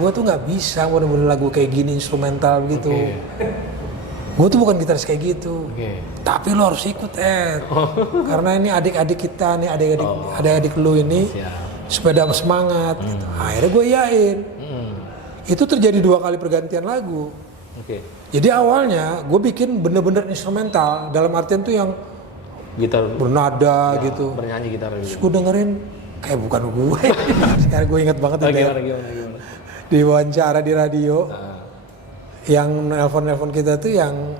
gue tuh nggak bisa bener-bener lagu kayak gini instrumental gitu. Gue tuh bukan gitaris kayak gitu. Tapi lo harus ikut karena ini adik-adik kita nih, adik-adik lu ini supaya dapat semangat. Gitu. Akhirnya gue iyain. Itu terjadi 2 kali pergantian lagu. Jadi awalnya gue bikin bener-bener instrumental dalam artian tuh yang gitar bernada gitu. Bernyanyi gitar. Terus gue dengerin kayak bukan gue. Sekarang gue inget banget Gimana. di wawancara di radio. Yang nelpon kita tuh yang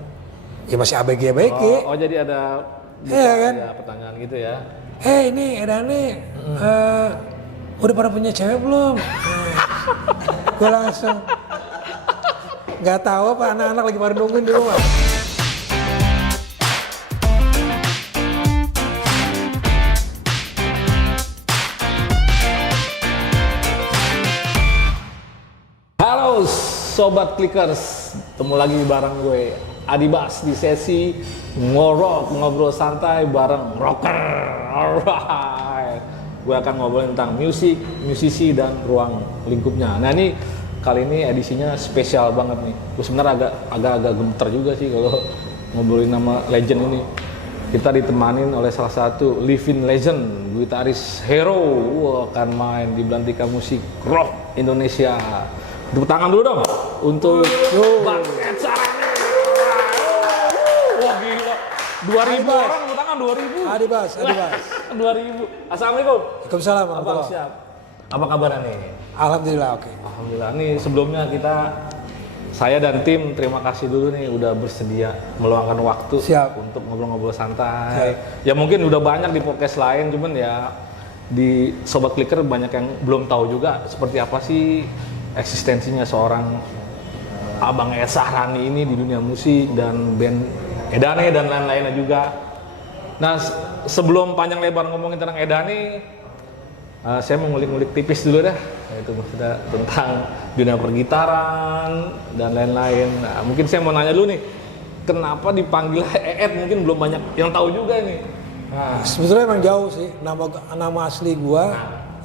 ya masih ABG. Oh jadi ada kan? Ya, pertanyaan gitu ya. Ini Edane udah pada punya cewek belum? Gue langsung nggak tahu apa anak-anak lagi pada nungguin di rumah. Halo Sobat Clickers, ketemu lagi bareng gue Adibas di sesi ngobrol santai bareng rocker. Alright, gue akan ngobrolin tentang musik, musisi dan ruang lingkupnya. Nah ini kali ini edisinya spesial banget nih. Gue sebenarnya agak gemeter juga sih kalau ngobrolin nama legend ini. Kita ditemanin oleh salah satu living legend, gitaris hero, akan main di Belantika Musik Rock Indonesia. Tepuk tangan dulu dong untuk Bang Ed Sarani. Wah gila, 2.000 orang tepuk tangan, 2.000. Adibas. 2.000. Assalamualaikum. Waalaikumsalam. Abang siap. Apa kabar nih? Alhamdulillah oke. Alhamdulillah. Nih sebelumnya saya dan tim terima kasih dulu nih udah bersedia meluangkan waktu untuk ngobrol-ngobrol santai. Ya mungkin udah banyak di podcast lain, cuman ya di Sobat Clicker banyak yang belum tahu juga seperti apa sih eksistensinya seorang Abang Ed Sarani ini di dunia musik dan band Edane dan lain-lainnya juga. Nah sebelum panjang lebar ngomongin tentang Edane, saya mau ngulik-ngulik tipis dulu dah, yaitu maksudnya tentang dunia pergitaran dan lain-lain. Nah, mungkin saya mau nanya dulu nih, kenapa dipanggil Ed? Mungkin belum banyak yang tahu juga nih. Nah, sebetulnya emang jauh sih, nama asli gua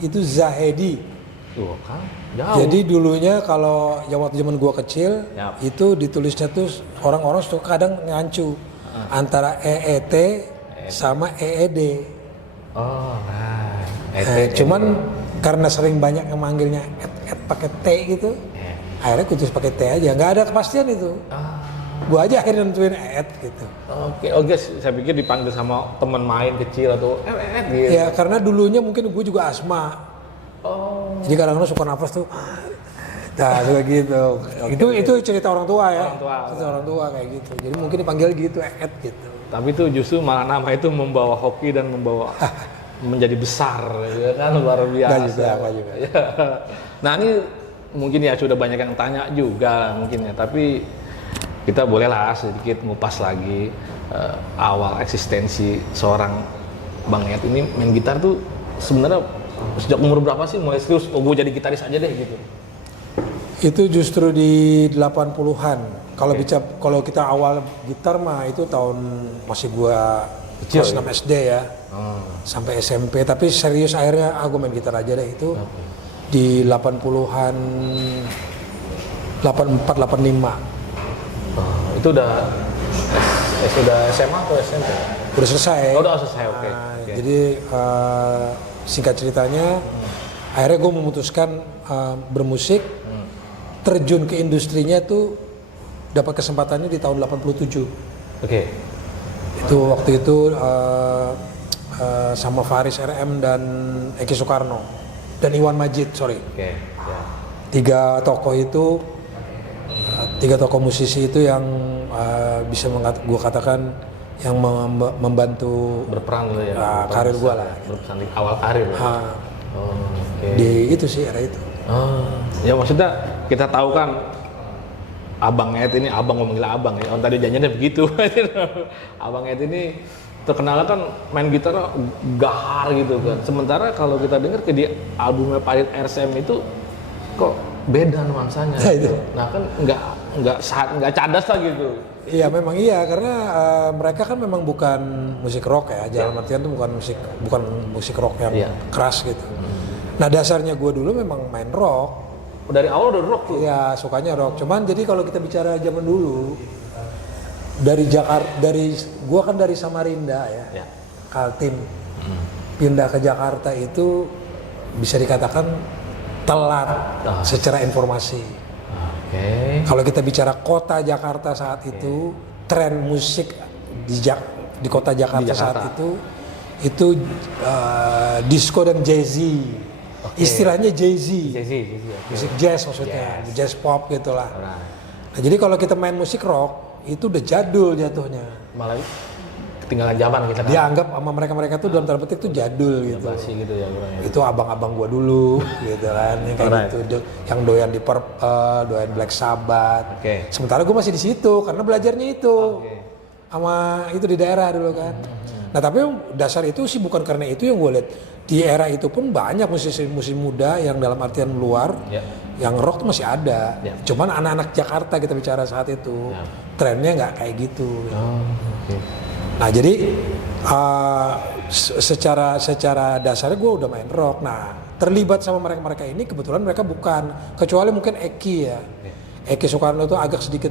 itu Zahedi. Tuh kan, jauh. Jadi dulunya kalau waktu zaman gua kecil, itu ditulisnya tuh orang-orang suka kadang ngancu antara EET sama EED. Oh, cuman karena sering banyak yang manggilnya Ed pakai T gitu, akhirnya kutus pakai T aja, nggak ada kepastian itu. Gua aja akhirnya nentuin Ed gitu. Oke, saya pikir dipanggil sama teman main kecil atau Ed gitu. Ya karena dulunya mungkin gue juga asma. Jadi kadang-kadang suka nafas tuh, nah suka gitu. Itu cerita orang tua ya. Cerita orang tua kayak gitu. Jadi mungkin dipanggil gitu Ed gitu. Tapi itu justru malah nama itu membawa hoki dan membawa menjadi besar, ya kan, luar biasa. Juga. Nah ini mungkin ya sudah banyak yang tanya juga mungkin ya, tapi kita bolehlah sedikit ngupas lagi awal eksistensi seorang Bang Ed ini main gitar tuh sebenarnya sejak umur berapa sih mulai serius? Oh gue jadi gitaris aja deh gitu. Itu justru di 80-an. Kalau kita awal gitar mah itu tahun masih gua kelas 6 SD ya. Sampai SMP, tapi serius akhirnya aku main gitar aja deh itu di 80-an 84 85. Itu udah SMA atau SMP? Udah selesai. Udah selesai, oke. Jadi singkat ceritanya akhirnya gue memutuskan bermusik, terjun ke industrinya tuh dapat kesempatannya di tahun 87. Itu waktu itu sama Faris RM dan Eki Soekarno dan Iwan Majid, tiga tokoh musisi itu yang bisa gue katakan yang membantu berperan dulu ya, karir gue lah, berperan di awal karir di itu sih era itu. Ya maksudnya kita tahu kan Abang Ed ini, abang ngomongin abang ya, tadi janjinya begitu. Abang Ed ini terkenal kan main gitar gahar gitu kan. Sementara kalau kita dengar di albumnya Parit RCM itu kok beda nuansanya. Nah kan nggak cadas lah gitu. Iya memang iya, karena mereka kan memang bukan musik rock ya, dalam artian itu bukan musik rock yang keras gitu. Nah dasarnya gue dulu memang main rock, Dari awal udah rock tuh. Iya, sukanya rock. Cuman jadi kalau kita bicara zaman dulu dari Jakarta, gua kan dari Samarinda ya. Kaltim. Pindah ke Jakarta itu bisa dikatakan telat secara informasi. Kalau kita bicara kota Jakarta saat itu, tren musik di kota Jakarta saat itu disco dan jazz. Istilahnya jazz. Musik jazz maksudnya, jazz pop gitulah. Nah, jadi kalau kita main musik rock itu udah jadul jatuhnya. Malah ketinggalan zaman kita kan. Dianggap sama mereka tuh dalam tanda petik tuh jadul gitu. Basi gitu ya kurangnya. Itu abang-abang gua dulu gitu kan, yang kayak gitu, yang doyan di Purple, doyan Black Sabbath. Sementara gua masih di situ karena belajarnya itu sama itu di daerah dulu kan. Nah tapi dasar itu sih bukan karena itu yang gua lihat. Di era itu pun banyak musisi muda yang dalam artian luar, yang rock tuh masih ada. Cuman anak-anak Jakarta kita bicara saat itu, trennya nggak kayak gitu. Nah jadi secara dasarnya gue udah main rock. Nah terlibat sama mereka ini kebetulan mereka bukan, kecuali mungkin Eki ya. Eki Soekarno itu agak sedikit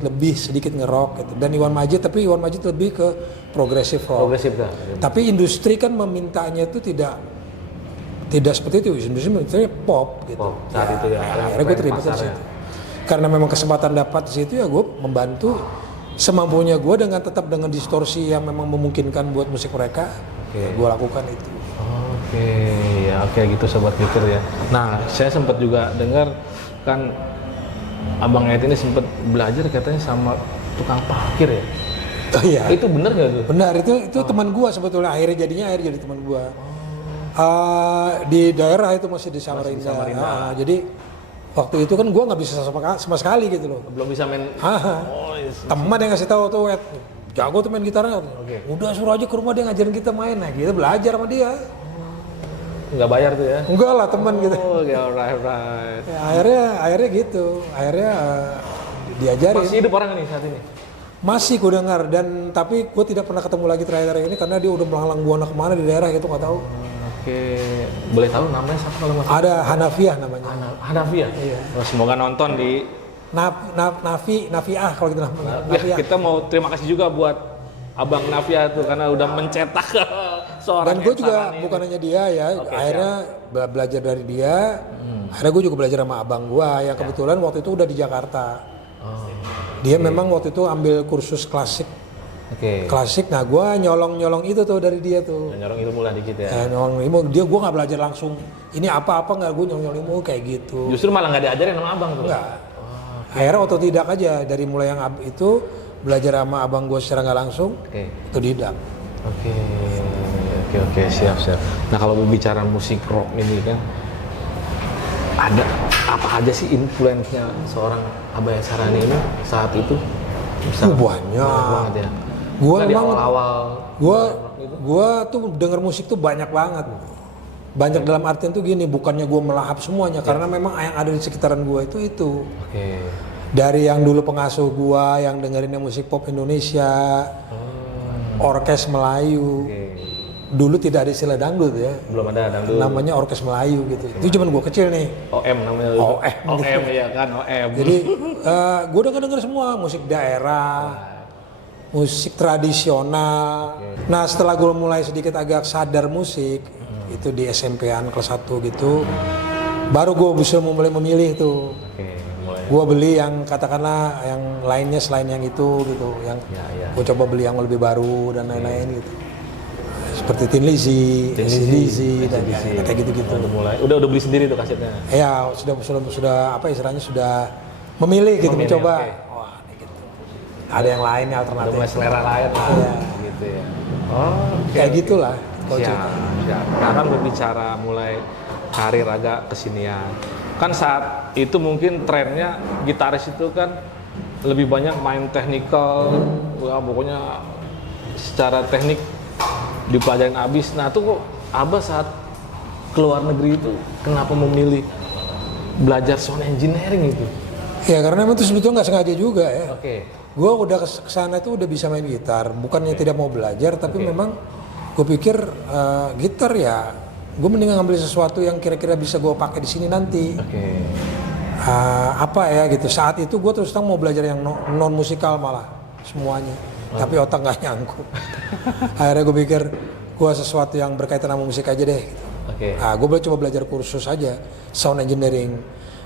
ngerok gitu. Dan Iwan Majid, tapi Iwan Majid lebih ke progressive rock. Tapi industri kan memintanya itu tidak seperti itu, industri mintanya pop gitu. Saat itu ya. Akhirnya gue terlibat di situ. Karena memang kesempatan dapat di situ ya gue membantu semampunya gue dengan distorsi yang memang memungkinkan buat musik mereka. Gue lakukan itu. Oke gitu sobat Clicker ya. Nah saya sempat juga dengar kan Abang Ed ini sempat belajar katanya sama tukang parkir ya. Oh iya. Itu benar nggak tuh? Benar, itu teman gue sebetulnya akhirnya jadi teman gue. Di daerah itu masih di Samarinda. Jadi waktu itu kan gue nggak bisa sama sekali gitu loh. Belum bisa main. Teman yang ngasih tahu tuh, Ed, jago tuh main gitarnya. Udah suruh aja ke rumah dia ngajarin kita main. Nah kita belajar sama dia. Nggak bayar tuh ya? Enggak lah teman gitu. Right. Ya, akhirnya gitu. Diajarin. Masih hidup orang nih saat ini? Masih gue dengar, dan tapi gue tidak pernah ketemu lagi terakhir ini karena dia udah melalang buana kemana di daerah gitu, nggak tahu. Boleh tahu namanya siapa kalau Mas? Ada Hanafiah namanya. Hanafiah? Iya. Semoga nonton di Nafiah kalau kita namanya. Kita mau terima kasih juga buat Abang Nafiah tuh karena udah mencetak seorang. Dan gue juga bukan hanya dia ya, akhirnya belajar dari dia. Akhirnya gue juga belajar sama abang gue yang kebetulan waktu itu udah di Jakarta. Dia memang waktu itu ambil kursus klasik. Klasik, nah gue nyolong itu tuh dari dia tuh. Nyolong ilmu lah dikit ya. Nyolong ilmu, gue nggak belajar langsung. Ini apa nggak, gue nyolong ilmu kayak gitu. Justru malah nggak diajarin sama abang tuh? Enggak. Akhirnya otodidak aja, dari mulai yang itu belajar sama abang gue secara nggak langsung, otodidak. Oke, siap. Nah kalau berbicara musik rock ini kan, ada apa aja sih influence-nya seorang Abah Sarani ini saat itu? Banyak. Ya. Gue tuh denger musik tuh banyak banget. Banyak dalam artian tuh gini, bukannya gue melahap semuanya, karena memang yang ada di sekitaran gue itu. Dari yang dulu pengasuh gue yang dengerinnya musik pop Indonesia, orkes Melayu. Dulu tidak ada istilah dangdut ya. Belum ada dangdut. Namanya orkes Melayu gitu. Itu zaman gue kecil nih. OM namanya. OM ya kan, OM. Jadi gue denger semua musik daerah, musik tradisional. Nah setelah gue mulai sedikit agak sadar musik, itu di SMP-an kelas 1 gitu, baru gue bisa mulai memilih tuh. Gue beli yang katakanlah yang lainnya selain yang itu gitu, yang gue coba beli yang lebih baru dan lain-lain gitu. Seperti Thin Lizzy, dan kayak gitu-gitu. Udah beli sendiri tuh kasetnya? Ya sudah apa istilahnya sudah memilih gitu, mencoba. Wah gitu. Ada yang lain yang alternatif. Ada selera lain lah. Gitu ya. Kayak gitulah. Siap. Nah kan berbicara mulai karir agak kesinian. Kan saat itu mungkin trennya gitaris itu kan lebih banyak main technical, pokoknya secara teknik dipelajarin abis. Nah tuh kok Abah saat keluar negeri itu kenapa memilih belajar sound engineering itu? Ya karena memang itu sebetulnya nggak sengaja juga ya. Gue udah kesana itu udah bisa main gitar, bukannya tidak mau belajar, tapi memang gue pikir gitar ya, gue mending ngambil sesuatu yang kira-kira bisa gue pakai di sini nanti. apa ya gitu. Saat itu gue terus terang mau belajar yang non musikal malah semuanya, tapi otak nggak nyangkut. Akhirnya gue pikir gue sesuatu yang berkaitan sama musik aja deh. Gitu. Gue coba belajar kursus aja sound engineering.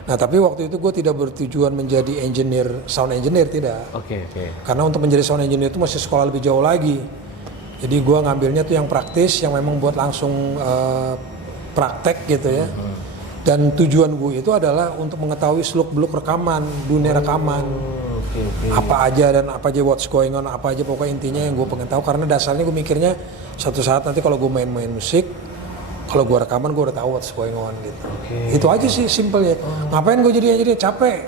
Nah tapi waktu itu gue tidak bertujuan menjadi sound engineer tidak. Karena untuk menjadi sound engineer itu masih sekolah lebih jauh lagi. Jadi gue ngambilnya tuh yang praktis, yang memang buat langsung praktek gitu ya. Dan tujuan gue itu adalah untuk mengetahui seluk-beluk rekaman, dunia rekaman. Apa aja dan apa aja what's going on, apa aja pokoknya intinya yang gue pengen tahu. Karena dasarnya gue mikirnya suatu saat nanti kalau gue main-main musik, kalau gue rekaman gue udah tahu what's going on gitu. Itu aja sih simpelnya. Ngapain gue jadi capek?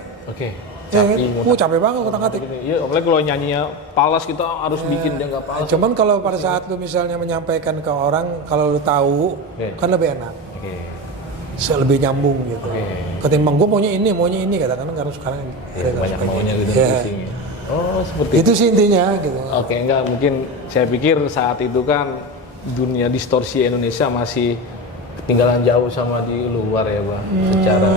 Gue capek banget ngotak-ngatik. Iya, apalagi kalau nyanyinya palas kita harus bikin dia nggak palas. Cuman kalau pada saat lu misalnya menyampaikan ke orang, kalau lu tahu kan lebih enak. Lebih nyambung gitu. Ketimbang gue maunya ini katakan karena sekarang banyak maunya gitu. Seperti itu sih intinya gitu. Enggak, mungkin saya pikir saat itu kan dunia distorsi Indonesia masih ketinggalan jauh sama di luar ya Bang, secara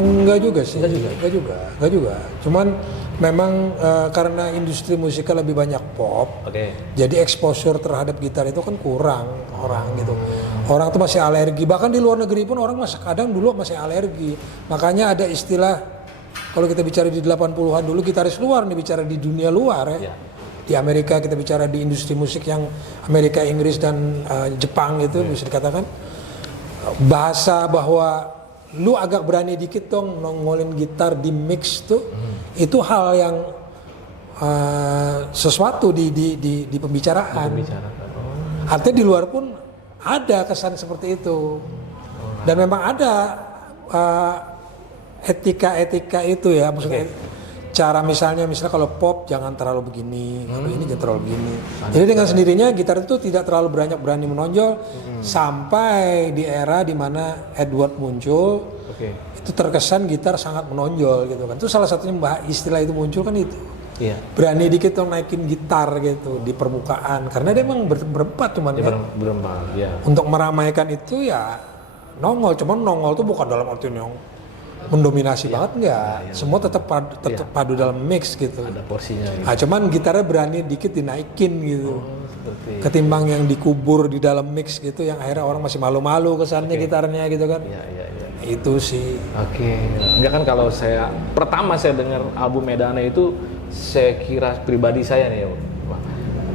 enggak juga sih, enggak juga. Cuman memang karena industri musiknya lebih banyak pop, jadi exposure terhadap gitar itu kan kurang orang gitu. Orang tuh masih alergi, bahkan di luar negeri pun orang kadang dulu masih alergi. Makanya ada istilah, kalau kita bicara di 80-an dulu gitaris luar nih, bicara di dunia luar ya. Di Amerika kita bicara di industri musik yang Amerika, Inggris dan Jepang itu bisa dikatakan bahasa bahwa lu agak berani dikit dong nongolin gitar di mix tuh itu hal yang sesuatu di pembicaraan. Artinya di luar pun ada kesan seperti itu dan memang ada etika itu ya, maksudnya cara misalnya kalau pop jangan terlalu begini, kalau ini jangan terlalu begini. Jadi dengan sendirinya gitar itu tidak terlalu berani menonjol sampai di era di mana Edward muncul. Itu terkesan gitar sangat menonjol gitu kan. Itu salah satunya istilah itu muncul kan itu. Berani dikit dong naikin gitar gitu di permukaan karena dia memang berempat cuman berempat. Untuk meramaikan itu ya nongol, cuman nongol tuh bukan dalam artian yang mendominasi banget enggak. Semua tetap padu dalam mix gitu. Ada porsinya. Gitu. Nah, cuman gitarnya berani dikit dinaikin gitu. Ketimbang yang dikubur di dalam mix gitu yang akhirnya orang masih malu-malu kesannya gitarnya gitu kan. Itu sih. Enggak kan kalau pertama saya dengar album Medana itu saya kira pribadi saya nih ya.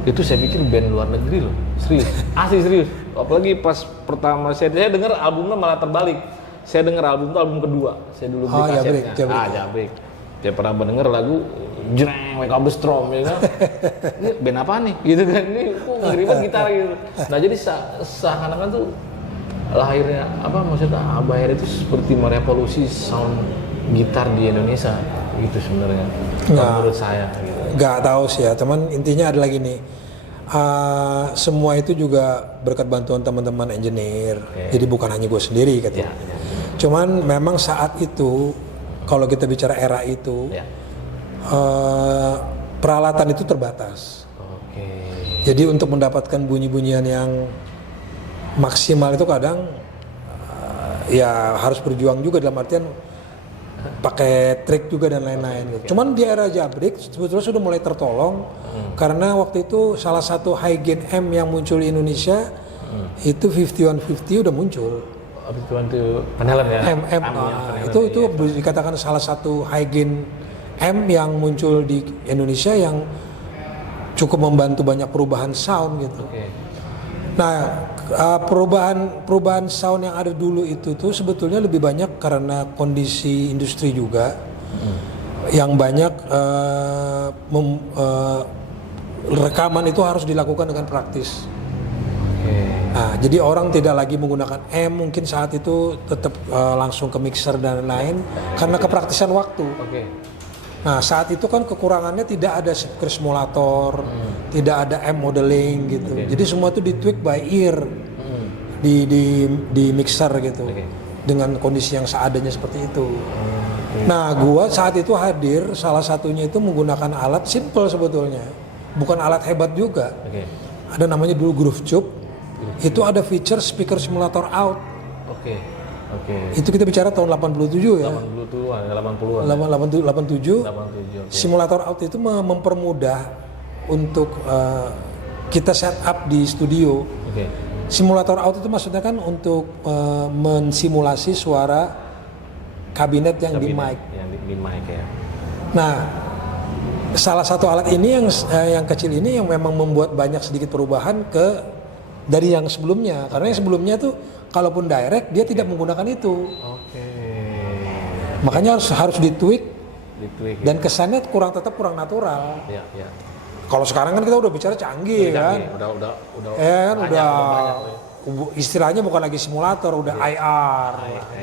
Itu saya pikir band luar negeri loh. Serius. Asli serius. Apalagi pas pertama saya dengar albumnya malah terbalik. Saya dengar album itu album kedua. Saya dulu beli kasetnya. Jabrik. Saya pernah mendengar lagu Jreng, Wake Up the Storm ya kan. Ini band apa nih? Gitu kan. Ini kok ngeribat gitar gitu. Nah, jadi seakan-akan tuh lahirnya maksudnya Abah Heri itu seperti merevolusi sound gitar di Indonesia gitu sebenarnya. Menurut saya gitu. Nggak tahu sih ya, cuman intinya adalah gini. Semua itu juga berkat bantuan teman-teman engineer. Jadi bukan hanya gue sendiri gitu. Cuman memang saat itu kalau kita bicara era itu peralatan itu terbatas. Jadi untuk mendapatkan bunyi-bunyian yang maksimal itu kadang ya harus berjuang juga dalam artian pakai trik juga dan lain-lain gitu. Cuman di era Jabrik sebetulnya sudah mulai tertolong karena waktu itu salah satu high gain M yang muncul di Indonesia itu 5150 udah muncul. Itu Van ya. Itu dikatakan salah satu high gain M yang muncul di Indonesia yang cukup membantu banyak perubahan sound gitu. Nah, perubahan sound yang ada dulu itu tuh sebetulnya lebih banyak karena kondisi industri juga yang banyak rekaman itu harus dilakukan dengan praktis. Nah, jadi orang tidak lagi menggunakan M mungkin saat itu tetap langsung ke mixer dan lain-lain karena kepraktisan waktu. Nah, saat itu kan kekurangannya tidak ada speaker simulator, tidak ada M modeling gitu. Jadi semua itu di-tweak by ear di mixer gitu. Dengan kondisi yang seadanya seperti itu. Nah, gua saat itu hadir salah satunya itu menggunakan alat simple sebetulnya. Bukan alat hebat juga. Ada namanya dulu Groove Tube. Itu ada feature speaker simulator out. Oke. Itu kita bicara tahun 87 ya. 80-an, 80-an. 87. 87. Oke. Simulator out itu mempermudah untuk kita setup di studio. Oke. Simulator out itu maksudnya kan untuk mensimulasi suara kabinet yang di mic. Yang di mic ya. Nah, salah satu alat ini yang kecil ini yang memang membuat banyak sedikit perubahan dari yang sebelumnya. Karena yang sebelumnya tuh kalaupun direct dia tidak menggunakan itu. Oke. Makanya harus ditweak Ditweak. dan kesannya tetap kurang natural. Ya, ya. Kalau sekarang kan kita udah bicara canggih kan. Udah Udah banyak tuh ya. istilahnya bukan lagi simulator, udah IR,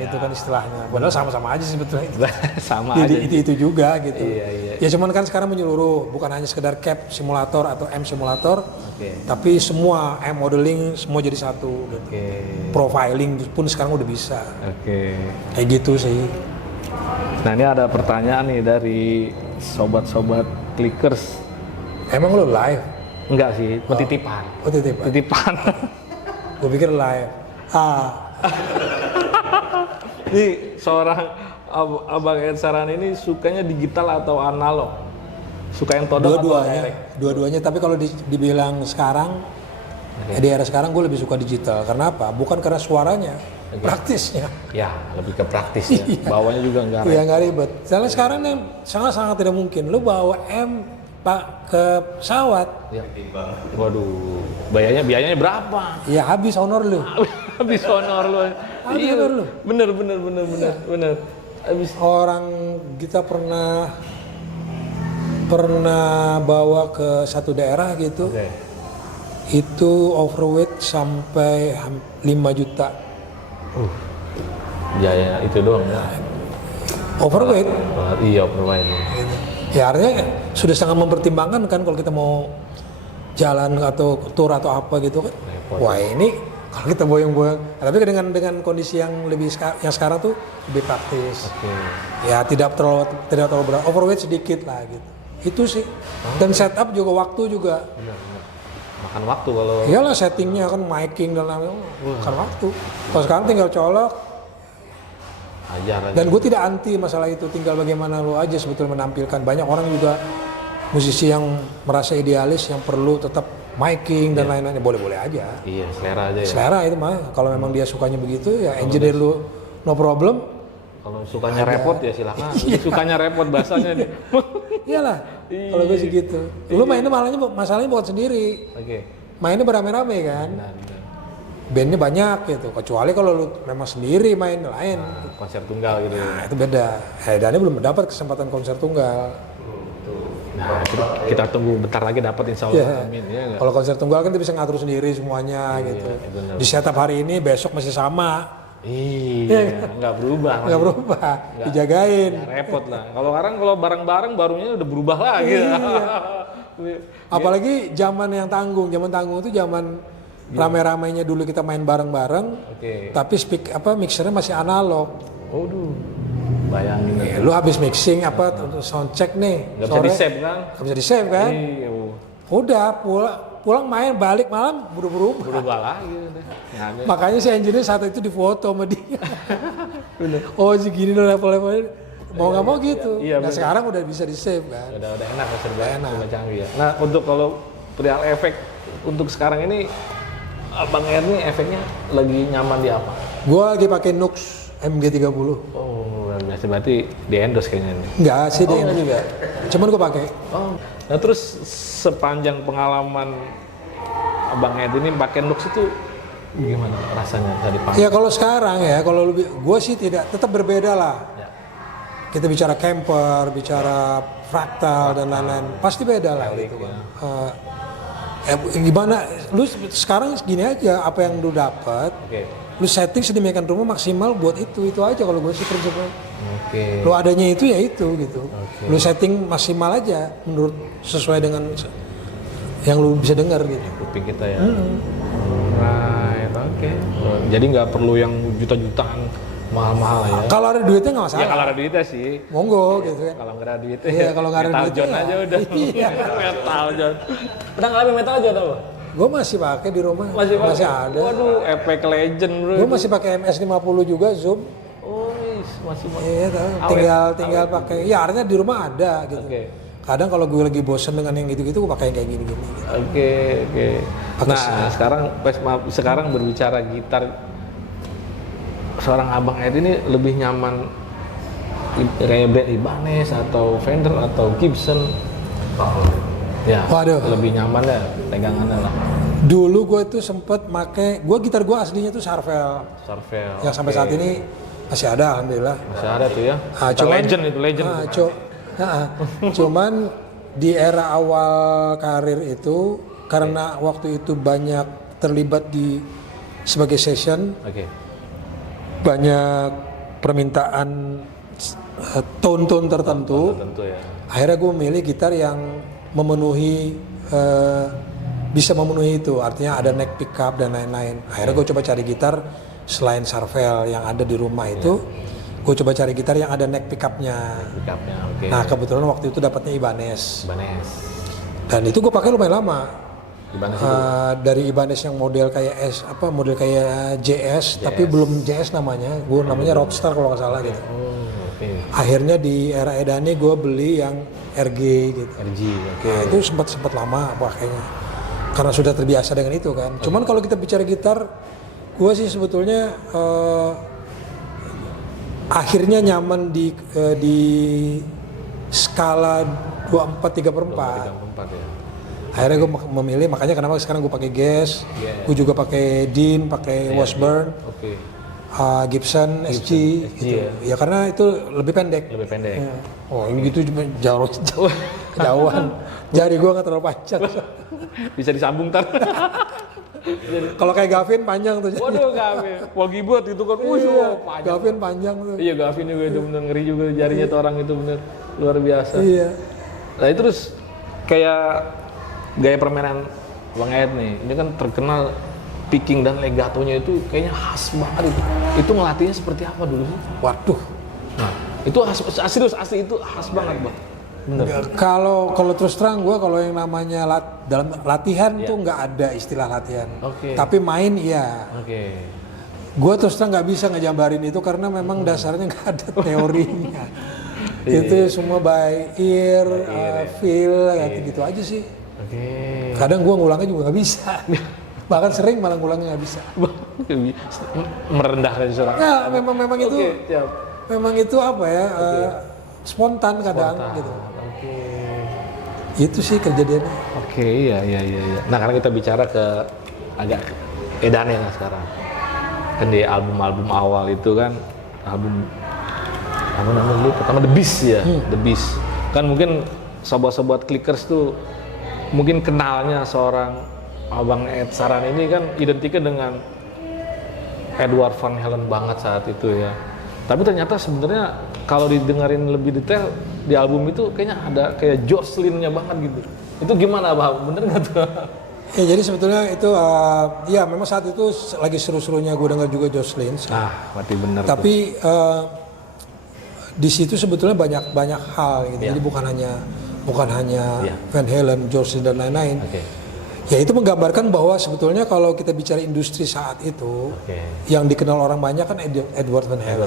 itu kan istilahnya. Padahal sama-sama aja sebetulnya. Sama Jadi aja. itu juga gitu. Iya. Ya cuman kan sekarang menyeluruh, bukan hanya sekedar cap simulator atau M simulator, Oke. tapi semua M modeling semua jadi satu. Gitu. Oke. Profiling pun sekarang udah bisa. Oke. Kayak gitu sih. Nah, ini ada pertanyaan nih dari sobat-sobat clickers. Emang lo live? Enggak sih, titipan. Oh titip. Titipan. Gue pikir live. Nih, seorang Abang Edsaran ini sukanya digital atau analog? Suka yang todong atau direct? Dua-duanya. Tapi kalau dibilang sekarang, di era sekarang gue lebih suka digital. Karena apa? Bukan karena suaranya, praktisnya. Ya, lebih ke praktis ya. Bawanya juga enggak Iya nggak ribet. Soalnya sekarang yang sangat-sangat tidak mungkin. Lu bawa M Pak ke pesawat, ya. Waduh, biayanya berapa? ya habis honor lu. Habis honor lu. Habis honor lu. Bener. Habis. Orang kita pernah bawa ke satu daerah gitu. Oke. Itu overweight sampai 5 juta. Biaya itu doang ya. Overweight. Iya, overweight. Ya artinya sudah sangat mempertimbangkan kan kalau kita mau jalan atau tour atau apa gitu kan. Repot. Wah ini kalau kita boyong-boyong. Tapi dengan kondisi yang yang sekarang tuh lebih praktis. Oke. Ya tidak terlalu berat. Overweight sedikit lah gitu. Itu sih. Dan setup juga waktu juga. Benar. Makan waktu kalau. Iyalah settingnya kan miking dan lain-lain. Makan waktu. Kalau sekarang tinggal colok. Ajar aja. Dan gue tidak anti masalah itu, tinggal bagaimana lo aja sebetulnya menampilkan. Banyak orang juga musisi yang merasa idealis yang perlu tetap miking dan lain-lain, boleh-boleh aja. Iya, selera aja ya. Selera itu mah, kalau memang dia sukanya begitu ya engineer lu no problem. Kalau sukanya repot ya silakan. Sukanya repot bahasanya nih. Iyalah, kalau gue sih gitu. Lu mainnya masalahnya bukan sendiri, Oke. mainnya beramai-ramai kan. Benar. Bandnya banyak gitu, kecuali kalau lu memang sendiri main lain. Konser tunggal gitu. Nah itu beda. Dani belum mendapat kesempatan konser tunggal. Nah, kita tunggu bentar lagi dapat insya Allah. Ya. Amin ya enggak? Kalau konser tunggal kan dia bisa ngatur sendiri semuanya gitu. benar. Di setup hari ini, besok masih sama. Iya, nggak berubah. Nggak berubah, dijagain. Nggak repot lah. Kalau sekarang kalau bareng-bareng barunya udah berubah lagi. Apalagi zaman tanggung itu zaman rame-ramenya dulu kita main bareng-bareng. Oke. Tapi mixernya masih analog. Waduh, bayangin. Lu habis mixing sound check nih. Nggak bisa sore, di-save kan? Nggak bisa di-save kan? Iya. Udah pulang main balik malam buru-buru. Berubah lagi. Ya, Makanya si engineer saat itu difoto sama dia. Oh segini loh level-levelnya. Mau nggak mau gitu. Iya, Nah bener. sekarang udah bisa di-save kan. udah enak, serba Enak. canggih ya. Nah, untuk kalau perihal efek untuk sekarang ini Abang Er nih efeknya lagi nyaman di apa? Gua lagi pakai Nux MG30. Oh, luar biasa, berarti di endorse kayaknya nih. Enggak sih dia juga. Cuman gua pakai. Oh. Nah, terus sepanjang pengalaman Abang Ed ini pakai Nux itu gimana rasanya tadi pakai? Ya kalau sekarang ya, kalau gua sih tetap berbeda lah. Ya. Kita bicara camper, bicara fraktal dan lain-lain, pasti beda lah gitu kan. Gimana? Lu sekarang gini aja, apa yang lu dapat, Oke. lu setting sedemikian rumah maksimal buat itu aja kalau gue sih prinsipnya. Oke. Lu adanya itu ya itu gitu. Oke. Lu setting maksimal aja menurut sesuai dengan yang lu bisa dengar gitu. Kuping kita ya. Right, oke. Jadi nggak perlu yang juta-jutaan mahal-mahal ya. Kalau ada duitnya nggak masalah. Ya kalau ada duitnya sih. Monggo gitu kan. Kalau nggak ada duitnya. Iya, kalau nggak ada Metal duitnya John ya. aja udah. Iya. Metal John. Pernah ngalamin Metal John apa? Gue masih pakai di rumah. Masih ada. Waduh, efek legend bro. Gue masih pakai MS50 juga Zoom. Oh, masih. Iya, tinggal pakai. Ya artinya di rumah ada gitu. Kadang kalau gue lagi bosen dengan yang gitu-gitu, gue pakai yang kayak gini-gini. Gitu. Oke. Nah, sekarang berbicara gitar, seorang Abang Ed ini lebih nyaman kayak Brad Ibanez atau Fender atau Gibson? Ya, waduh. Lebih nyaman ya pegangannya lah. Dulu gue tuh sempet gitar gue aslinya tuh Charvel. Yang sampai saat ini masih ada, alhamdulillah. Masih ada tuh ya. Legend. Cuman di era awal karir itu, karena waktu itu banyak terlibat sebagai session, banyak permintaan tone-tone tertentu, ya. Akhirnya gue memilih gitar yang bisa memenuhi itu, artinya ada neck pickup dan lain-lain. Akhirnya gue coba cari gitar selain Charvel yang ada di rumah itu, gue coba cari gitar yang ada neck pickupnya. Nah kebetulan waktu itu dapatnya Ibanez. Dan itu gue pakai lumayan lama. Dari Ibanez yang model kayak JS, tapi belum JS namanya. Gue namanya Rockstar kalau nggak salah gitu. Akhirnya di era Edane gue beli yang RG gitu. Nah, itu sempat lama pakainya. Karena sudah terbiasa dengan itu kan. Cuman kalau kita bicara gitar, gue sih sebetulnya akhirnya nyaman di skala 24/3/4. Ya. Akhirnya gue memilih, makanya kenapa sekarang gue pakai Guess, gue juga pakai Dean, pakai Washburn, Gibson, SG gitu. Ya karena itu lebih pendek. Ya. Oh ini gitu cuma jauhan. Jari gue nggak terlalu panjang. Bisa disambung ntar. Kalau kayak Gavin panjang tuh. Waduh, Gavin. Paul Gilbert itu kan. Panjang. Gavin panjang tuh. Iya, Gavin juga itu bener ngeri juga jarinya tuh orang itu bener luar biasa. Iya. Nah, itu terus kayak gaya permainan Bang Ed nih. Ini kan terkenal picking dan legatonya itu kayaknya khas banget itu. Itu ngelatihnya seperti apa dulu sih? Waduh. Nah, itu asli itu khas banget, Bang. Kalau terus terang gue kalau yang namanya dalam latihan tuh nggak ada istilah latihan, tapi main iya. Gue terus terang nggak bisa ngejambarin itu karena memang dasarnya nggak ada teorinya. Itu semua by ear, feel, gitu aja sih. Kadang gue ngulangnya juga nggak bisa. Bahkan sering malah ngulangnya nggak bisa. Merendahkan seorang. Ya memang itu. Memang itu apa ya? Spontan kadang gitu. Itu sih kejadiannya. Iya. Nah, karena kita bicara ke agak edannya lah sekarang. Kan di album-album awal itu kan album apa namanya dulu pertama The Beast ya, The Beast. Kan mungkin sobat-sobat Clickers tuh mungkin kenalnya seorang Abang Ed Saran ini kan identiknya dengan Edward Van Halen banget saat itu ya. Tapi ternyata sebenarnya kalau didengarin lebih detail di album itu kayaknya ada kayak Jocelyn-nya banget gitu. Itu gimana, Bang? Bener nggak tuh? Ya jadi sebetulnya itu ya memang saat itu lagi seru-serunya gue dengar juga Jocelyn. Berarti bener. Tapi di situ sebetulnya banyak hal gitu. Jadi bukan hanya Van Halen, Jocelyn dan lain-lain. Ya itu menggambarkan bahwa sebetulnya kalau kita bicara industri saat itu, yang dikenal orang banyak kan Edward Van Halen.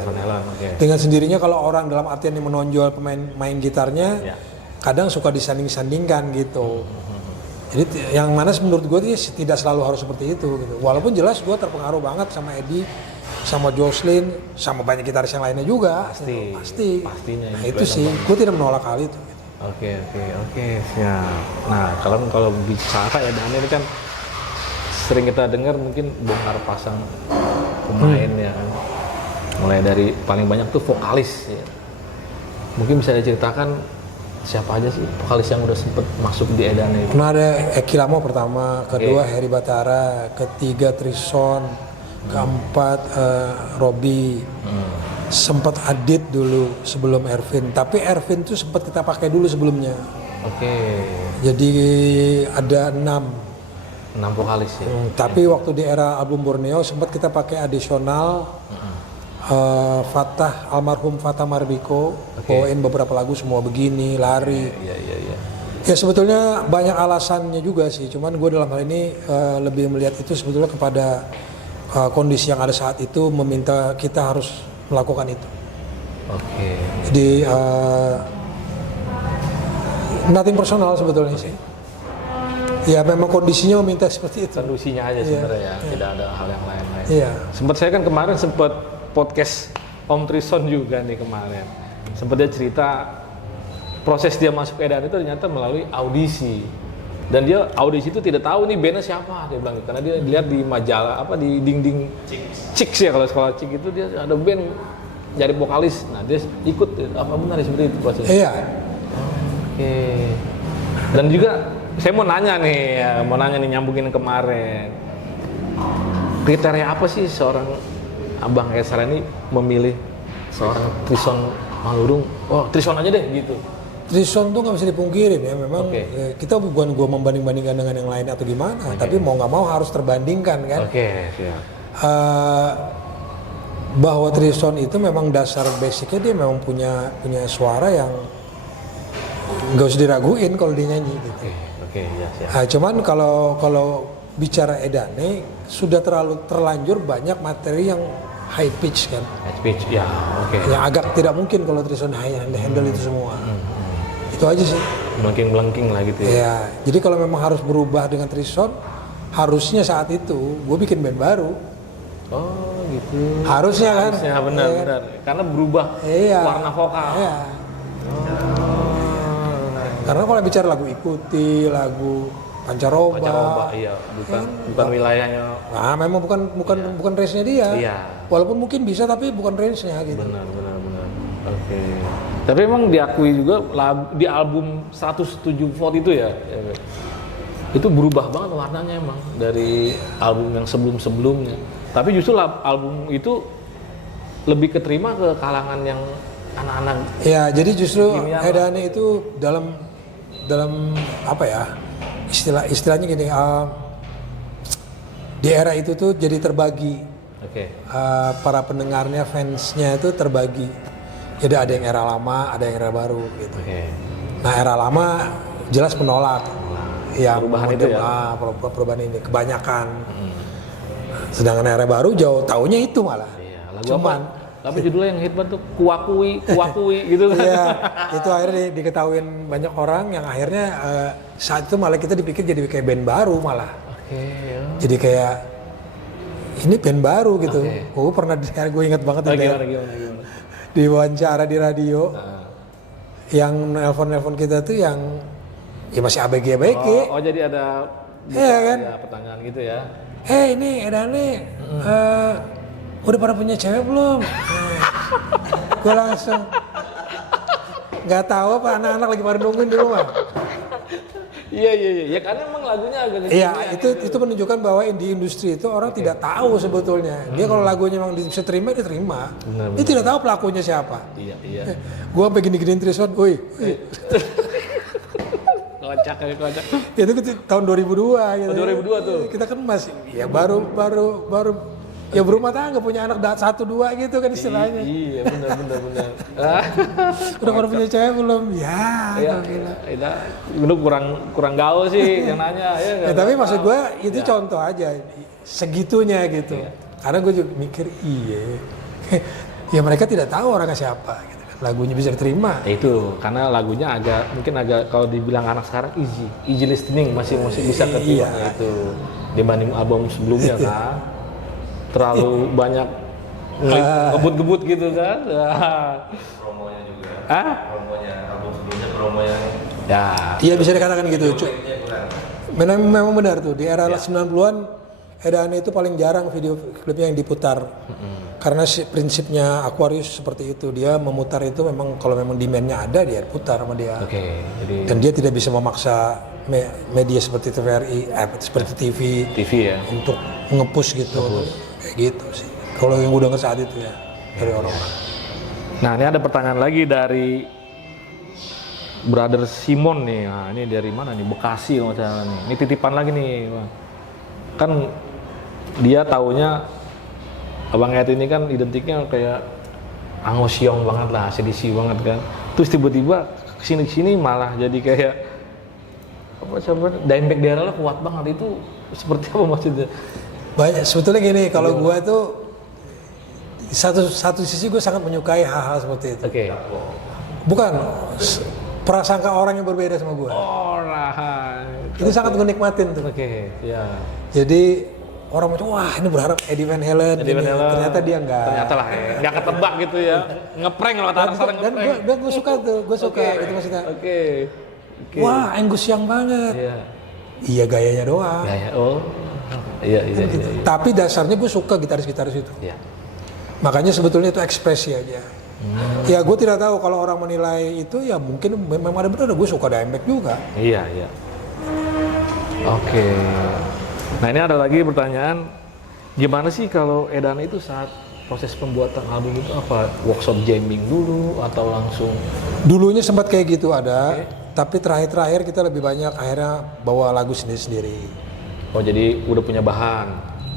Dengan sendirinya kalau orang dalam artian yang menonjol main gitarnya, kadang suka disanding-sandingkan gitu. Jadi yang mana menurut gue tidak selalu harus seperti itu gitu. Walaupun jelas gue terpengaruh banget sama Eddie, sama Jocelyn, sama banyak gitaris yang lainnya juga. Pasti. Nah itu sih, gue tidak menolak hal itu. Oke, siap. Nah, kalau bicara ya Dan ini kan sering kita dengar mungkin bongkar pasang pemain ya kan. Mulai dari paling banyak tuh vokalis ya. Mungkin bisa diceritakan siapa aja sih vokalis yang udah sempet masuk di Edane itu? Nah ada Eki Lamo pertama, kedua Heri Batara, ketiga Trison, keempat Robi. Sempat Adit dulu sebelum Ervin, tapi Ervin tuh sempat kita pakai dulu sebelumnya. Jadi ada 6 vokalis ya. Tapi waktu di era album Borneo sempat kita pakai additional almarhum Fatah Marbiko bawain beberapa lagu semua begini, lari. Ya sebetulnya banyak alasannya juga sih, cuman gue dalam hal ini lebih melihat itu sebetulnya kepada kondisi yang ada saat itu meminta kita harus melakukan itu. Oke. Jadi nothing personal sebetulnya sih. Ya memang kondisinya meminta seperti itu. Kondisinya aja sebenarnya ya, tidak ada hal yang lain-lain. Iya. Saya kan kemarin sempat podcast Om Trison juga nih kemarin. Sempat dia cerita proses dia masuk Edan itu ternyata melalui audisi. Dan dia audisi itu tidak tahu nih bandnya siapa, dia bilang gitu. Karena dia lihat di majalah apa di dinding Chicks ya, kalau sekolah Chicks itu dia ada band nyari vokalis. Nah, dia ikut, apa benar seperti itu prosesnya? Iya. Oke. Dan juga saya mau nanya nih nyambungin kemarin. Kriteria apa sih seorang Abang Esra ini memilih seorang Trison Manurung? Oh, Trison aja deh gitu. Trison tuh nggak bisa dipungkirin ya, memang kita bukan gua membanding-bandingkan dengan yang lain atau gimana, tapi mau nggak mau harus terbandingkan kan. Siap. Bahwa Trison itu memang dasar basicnya dia memang punya suara yang nggak usah diraguin kalau dia nyanyi gitu. Ya siap. Nah, cuman kalau bicara Edane sudah terlanjur banyak materi yang high pitch kan. High pitch, ya Yang agak tidak mungkin kalau Trison handle itu semua. Itu aja sih. Melengking lah gitu ya. Ya, jadi kalau memang harus berubah dengan Trison, harusnya saat itu gue bikin band baru. Oh gitu. Harusnya kan? Harusnya benar. Karena berubah warna vokal. Iya. Karena kalau bicara lagu Ikuti, lagu Pancaroba, iya, bukan wilayahnya. Nah, memang bukan range-nya dia. Iya. Walaupun mungkin bisa tapi bukan range-nya gitu. Benar. Oke. Tapi emang diakui juga di album 107 Volt itu ya. Itu berubah banget warnanya emang dari album yang sebelum-sebelumnya. Tapi justru album itu lebih keterima ke kalangan yang anak-anak. Ya, jadi justru Edane itu dalam apa ya? Istilahnya gini, di era itu tuh jadi terbagi. Para pendengarnya, fansnya itu terbagi. Jadi ada yang era lama, ada yang era baru gitu. Nah, era lama jelas menolak yang perubahan itu ya. Perubahan ini kebanyakan. Sedangkan era baru jauh taunya itu malah. Cuman tapi judulnya yang hit banget tuh kuakui gitu kan. Iya, itu akhirnya diketahuin banyak orang yang akhirnya saat itu malah kita dipikir jadi kayak band baru malah. Jadi kayak ini band baru gitu. Gue pernah gue ingat banget gimana? Di wawancara di radio. Yang nelpon kita tuh yang ya masih ABG. Oh jadi ada kan? pertanyaan gitu ya. Ini Edane udah pada punya cewek belum? Gue langsung nggak tahu apa anak-anak lagi pada nungguin di rumah. Iya. Ya karena emang lagunya agak Iya, itu menunjukkan bahwa di industri itu orang tidak tahu sebetulnya. Dia kalau lagunya memang bisa terima, dia terima. Dia tidak tahu pelakunya siapa. Iya. Gua sampai gini-giniin Trison, woi. Kocak. Itu tahun 2002 gitu. 2002 tuh. Kita kan masih ya baru ya berumah tangga, punya anak 1-2 gitu kan istilahnya. Iya, benar. Udah pada punya cewek belum? Ya. Itu kurang gaul sih yang nanya. Ya tapi maksud gue itu contoh aja, segitunya gitu. Karena gue juga mikir ya mereka tidak tahu orangnya siapa gitu kan. Lagunya bisa diterima. Itu karena lagunya mungkin agak kalau dibilang anak sekarang easy listening masih bisa keterima itu dibanding album sebelumnya kan. Terlalu banyak ngebut-ngebut gitu kan. Promonya juga. Album sebelumnya promonya. Ya. Iya bisa dikatakan gitu. Memang benar tuh di era 90-an Edane itu paling jarang video klipnya yang diputar. Karena prinsipnya Aquarius seperti itu, dia memutar itu memang kalau memang demand-nya ada dia putar sama dia. Dan dia tidak bisa memaksa media seperti TVRI, seperti TV ya untuk nge-push gitu. Kayak gitu sih. Kalau yang udah saat itu ya dari orang-orang. Nah, ini ada pertanyaan lagi dari Brother Simon nih. Nah, ini dari mana nih? Bekasi masalah nih. Ini titipan lagi nih. Kan dia taunya Abang Ed ini kan identiknya kayak angosiong banget lah, sedisi banget kan. Terus tiba-tiba kesini malah jadi kayak Dimebag daerah lo kuat banget itu seperti apa maksudnya? Banyak sebetulnya gini, kalau gue tuh satu sisi gue sangat menyukai hal-hal seperti itu. Oke. Bukan prasangka orang yang berbeda sama gue. Alright. Itu sangat gue nikmatin tuh. Oke, ya. Jadi orang macam wah ini berharap Eddie Van Halen, Eddie Van gini. Halen. Ternyata dia enggak. Ternyata lah ya, nggak ketebak gitu ya. Ngeprank lo kata orang Dan gue suka tuh, gue suka gitu maksudnya. Oke. Wah Angus Young banget. Iya. Iya gayanya doang. Gaya. Oh. Iya. Tapi dasarnya gue suka gitaris-gitaris itu. Iya. Makanya sebetulnya itu ekspresi aja. Ya gue tidak tahu kalau orang menilai itu ya mungkin memang ada benar. Gue suka Dimebag juga. Iya. Oke. Nah ini ada lagi pertanyaan, gimana sih kalau Edana itu saat proses pembuatan album itu apa? Workshop jamming dulu atau langsung? Dulunya sempat kayak gitu ada, tapi terakhir kita lebih banyak akhirnya bawa lagu sendiri-sendiri. Oh jadi udah punya bahan?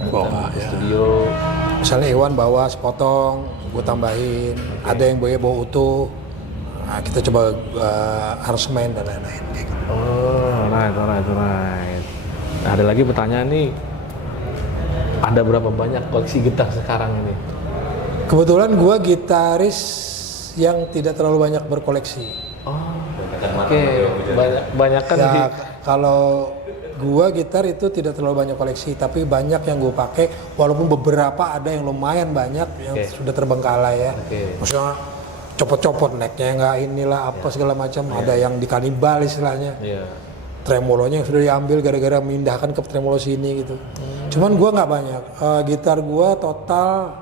Bawa di ya. studio? Misalnya Iwan bawa sepotong, gue tambahin, ada yang bawa utuh, nah, kita coba aransemen dan lain-lain kayak gitu. Oh, right. Nah, ada lagi pertanyaan nih, ada berapa banyak koleksi gitar sekarang ini? Kebetulan gue gitaris yang tidak terlalu banyak berkoleksi. Oh, oke. Banyak kan Ya, kalau gua gitar itu tidak terlalu banyak koleksi, tapi banyak yang gue pakai. Walaupun beberapa ada yang lumayan banyak yang sudah terbengkalai ya. Maksudnya copot-copot necknya nggak inilah apa segala macam. Ada yang dikanibal istilahnya. Tremolonya yang sudah diambil gara-gara memindahkan ke tremolo sini gitu. Cuman gua nggak banyak. Gitar gua total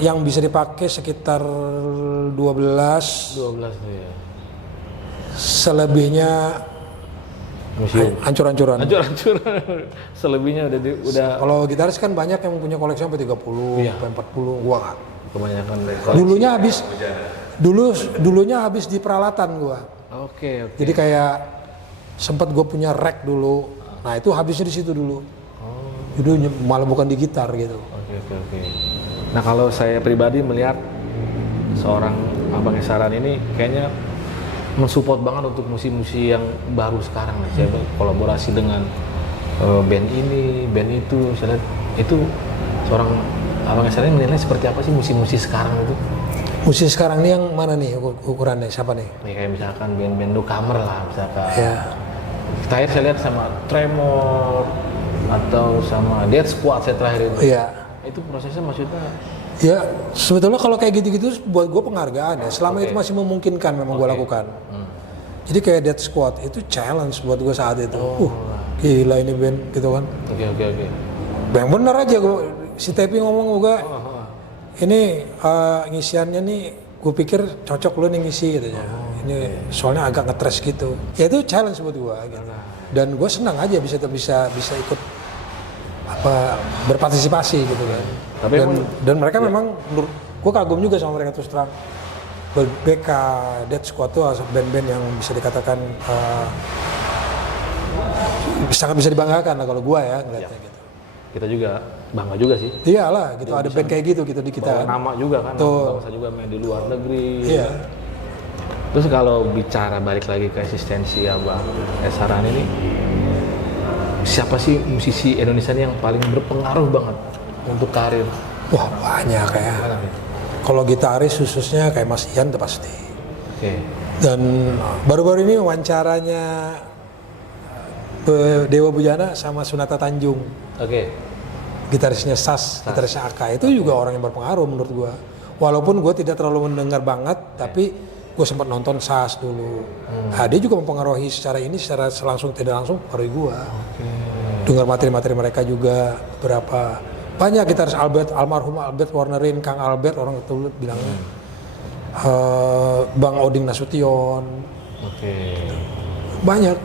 yang bisa dipakai sekitar 12 ya. Selebihnya Museum. hancur-hancuran. Selebihnya udah Kalau gitaris kan banyak yang punya koleksi sampai 30, sampai 40. Gua nggak. kebanyakan Dulunya habis di peralatan gua. Oke. Jadi kayak sempat gua punya rack dulu. Nah, itu habisnya di situ dulu. Jadi malah bukan di gitar gitu. Oke. Nah kalau saya pribadi melihat seorang Abang Esaran ini kayaknya mensupport banget untuk musisi-musisi yang baru sekarang. Saya kolaborasi dengan band ini, band itu. Saya lihat itu seorang Abang Esaran menilai seperti apa sih musisi-musisi sekarang itu? Musisi sekarang ini yang mana nih ukurannya? Siapa nih? Ya, kayak misalkan band-band newcomer lah misalkan. Ya. Terakhir saya lihat sama Tremor atau sama Dead Squad saya terakhir itu. Iya. Itu prosesnya maksudnya? Ya sebetulnya kalau kayak gitu-gitu buat gue penghargaan ya. Selama itu masih memungkinkan memang gue lakukan. Jadi kayak Dead Squad itu challenge buat gue saat itu. Gila ini band gitu kan. Oke. Yang bener aja gue, si Tepi ngomong juga. Ini ngisiannya nih gue pikir cocok lo nih ngisi katanya. Ini soalnya agak ngetres gitu. Ya itu challenge buat gue gitu. Dan gue senang aja bisa ikut berpartisipasi gitu kan. Tapi dan mereka memang menurut gue kagum juga sama mereka terus terang. BK Dead Squad tuh band-band yang bisa dikatakan sangat bisa dibanggakan lah kalau gue ya ngeliatnya gitu. Kita juga bangga juga sih. Iyalah gitu, ada band kayak gitu di kita. Nama juga kan, bangsa juga main di luar negeri. Iya. Terus kalau bicara balik lagi ke eksistensi Abang Esaran ini, siapa sih musisi Indonesia yang paling berpengaruh banget untuk karir? Wah banyak ya. Kalau gitaris khususnya kayak Mas Ian udah pasti. Oke. Dan baru-baru ini wawancaranya Dewa Bujana sama Sunata Tanjung. Oke. Gitarisnya Sas, gitarisnya Aka itu juga orang yang berpengaruh menurut gua. Walaupun gua tidak terlalu mendengar banget, tapi gua sempat nonton Sas dulu. Nah, dia juga mempengaruhi secara langsung tidak langsung mempengaruhi gua. Dengar materi-materi mereka juga berapa banyak gitaris almarhum Albert Warnerin, Kang Albert orang itu bilangnya. Bang Oding Nasution. Oke. Banyak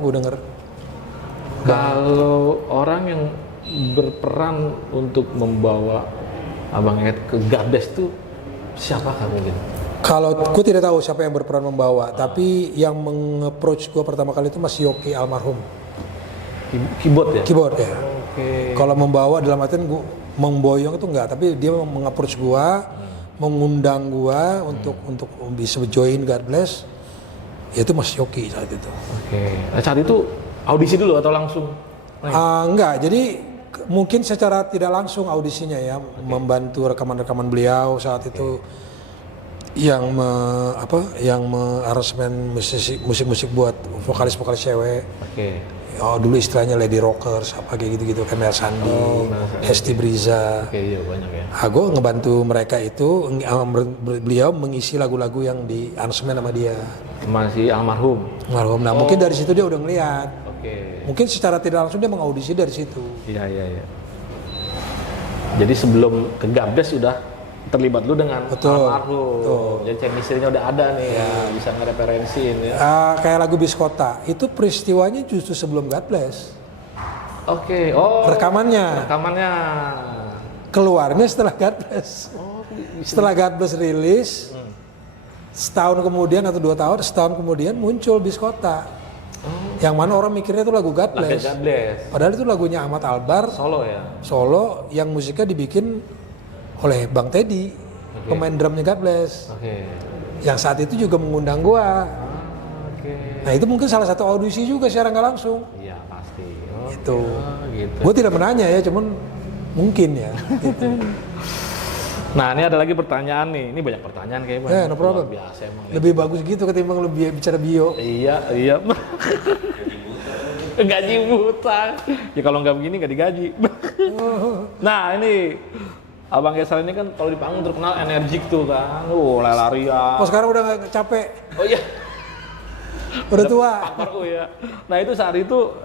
gue denger. Kalau orang yang berperan untuk membawa Abang Ed ke Gades tuh siapakah mungkin? Kalau gue tidak tahu siapa yang berperan membawa, tapi yang meng-approach gue pertama kali itu Mas Yoki almarhum. Keyboard ya? Keyboard ya. Oke. Kalau membawa dalam artian gue memboyong itu enggak, tapi dia meng-approach gue, mengundang gue untuk bisa join God Bless. Yaitu Mas Yoki saat itu. Oke. Saat itu audisi dulu atau langsung? Enggak, jadi mungkin secara tidak langsung audisinya ya, membantu rekaman-rekaman beliau saat itu yang aransemen musik-musik buat vokalis-vokalis cewek. Oke. Oh, dulu istilahnya Lady Rockers apa kayak gitu-gitu kan, Mel Sandi, Hesti Briza. Oke, iya banyak ya. Gue ngebantu mereka itu, beliau mengisi lagu-lagu yang di aransemen sama dia. Masih almarhum. Nah, mungkin dari situ dia udah ngeliat. Oke. Mungkin secara tidak langsung dia mengaudisi dari situ. Iya. Jadi sebelum ke Gabdes sudah terlibat lu dengan almarhum. Betul. Jadi chemistry-nya udah ada nih ya, bisa ngereferensiin ya. Kayak lagu Biskota, itu peristiwanya justru sebelum God Bless. Oke. Rekamannya keluarnya setelah God Bless. Setelah God Bless rilis, setahun kemudian atau 2 tahun, setahun kemudian muncul Biskota. Yang mana orang mikirnya itu lagu God Bless. Padahal itu lagunya Ahmad Albar. Solo yang musiknya dibikin oleh Bang Teddy, pemain drumnya God Bless. Yang saat itu juga mengundang gua. Nah itu mungkin salah satu audisi juga secara nggak langsung. Iya pasti. Gitu. Gitu. Gua tidak menanya ya, cuman mungkin ya. Gitu. Nah ini ada lagi pertanyaan nih. Ini banyak pertanyaan kayaknya. Ya, no problem. Biasa emang. Lebih bagus gitu ketimbang lebih bicara bio. Iya. Gaji buta. Ya kalau nggak begini nggak digaji. Nah ini Abang Gesal ini kan kalau di panggung terkenal energik tuh kan, lari-larian. Oh sekarang udah nggak capek? Oh iya. Udah tua. Ya. Nah itu saat itu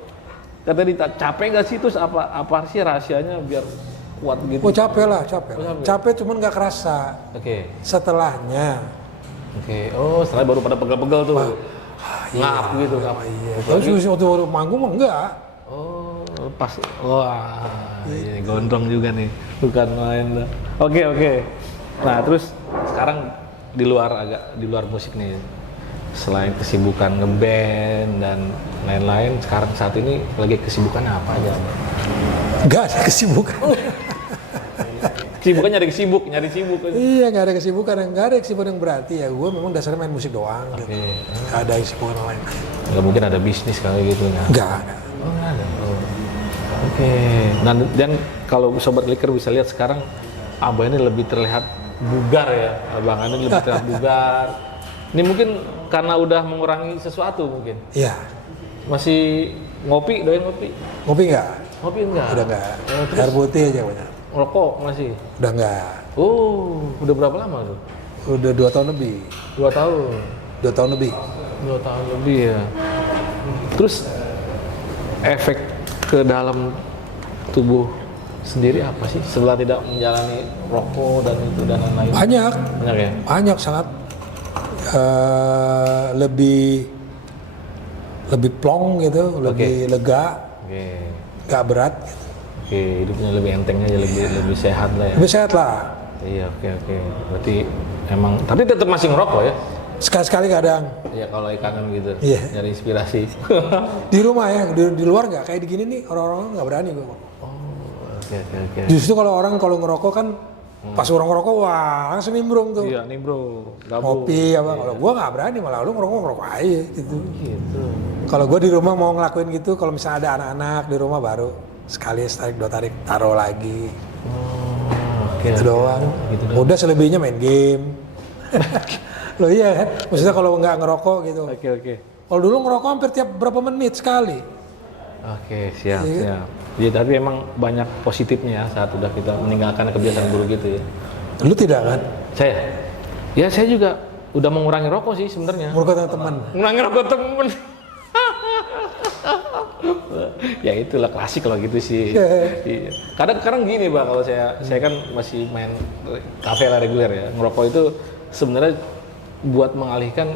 katanya capek nggak sih, terus apa sih rahasianya biar kuat gitu? Oh capek lah, capek cuman nggak kerasa. Setelahnya. Oh setelah baru pada pegel-pegel tuh. Ngap gitu kan. Iya. Tapi waktu manggung mah enggak. Oh pas, iya, gondrong juga nih, bukan main lah. Oke. Nah terus sekarang di luar musik nih, selain kesibukan ngeband dan lain-lain, sekarang saat ini lagi kesibukan apa aja? Enggak ada kesibukan. Kesibukan nyari sibuk. Iya nggak ada kesibukan yang berarti ya. Gue memang dasarnya main musik doang. Gitu. Nggak ada kesibukan lain. Nggak mungkin ada bisnis kali gitu ya? Nggak ada. Oh nggak ada. Dan kalau Sobat Clicker bisa lihat sekarang Abah ini lebih terlihat bugar ya. Abang ini lebih terlihat bugar. Ini mungkin karena udah mengurangi sesuatu mungkin. Iya. Masih doyan ngopi? Ngopi nggak? Ngopi enggak? Udah nggak. Air putih aja banyak. Ngerokok masih? Udah nggak. Oh, udah berapa lama tuh? Udah 2 tahun lebih. 2 tahun? 2 tahun lebih. 2 tahun lebih ya. Terus efek ke dalam tubuh sendiri apa sih setelah tidak menjalani rokok dan itu dan lain-lain? Banyak ya? Banyak sangat. Lebih plong gitu, lebih lega, gak berat. Hidupnya lebih enteng aja, lebih sehat lah ya. Lebih sehat lah. Iya, oke. Berarti emang, tapi tetap masih ngerokok ya? Sekali-sekali kadang. Iya, kalau kangen gitu. Iya. Nyari inspirasi. Di rumah ya, di luar nggak kayak di gini nih, orang-orang nggak berani gue. Oke. Justru kalau ngerokok kan, pas orang ngerokok, wah langsung nimbrung tuh. Iya, nimbrung. Ngopi apa, kalau gue nggak berani, malah lu ngerokok aja gitu. Kalau gue di rumah mau ngelakuin gitu, kalau misalnya ada anak-anak di rumah baru sekali tarik 2 tarik taruh lagi. Gitu doang. Udah selebihnya main game. Loh iya kan, maksudnya kalau nggak ngerokok gitu. Oke. Kalau dulu ngerokok hampir tiap berapa menit sekali. Oke, siap. Jadi tapi emang banyak positifnya ya saat udah kita meninggalkan kebiasaan buruk gitu ya. Lu tidak kan? Saya juga udah mengurangi rokok sih sebenarnya. Mengurangi teman. Mengurangi rokok temen. Ya itulah klasik kalau gitu sih. Iya. Kadang gini Bang, kalau saya kan masih main kafe lah reguler ya. Ngerokok itu sebenarnya buat mengalihkan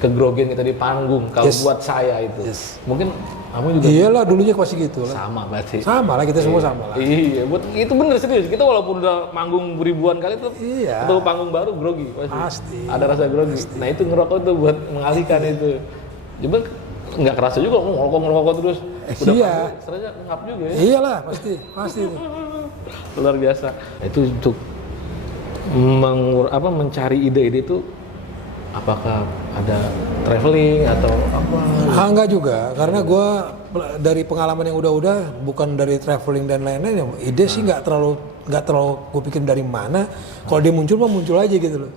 kegrogian kita di panggung. Kalau buat saya itu. Mungkin kamu juga. Iyalah dulunya pasti gitu lah. Sama berarti. Sama lah, kita semua sama lah. Iya, itu bener serius. Kita walaupun udah manggung ribuan kali tuh, ketemu panggung baru grogi pasti. Ada rasa grogi. Nah itu ngerokok tuh buat mengalihkan itu. Cuman nggak kerasa juga ngerokok terus. Udah ternyata ngap juga ya. Iyalah pasti. Luar biasa. Itu untuk mencari ide-ide itu Apakah ada traveling atau apa? Enggak juga, karena gue dari pengalaman yang udah-udah, bukan dari traveling dan lain-lain. Ide sih nggak terlalu gue pikir dari mana. Kalau dia muncul mah muncul aja gitu loh.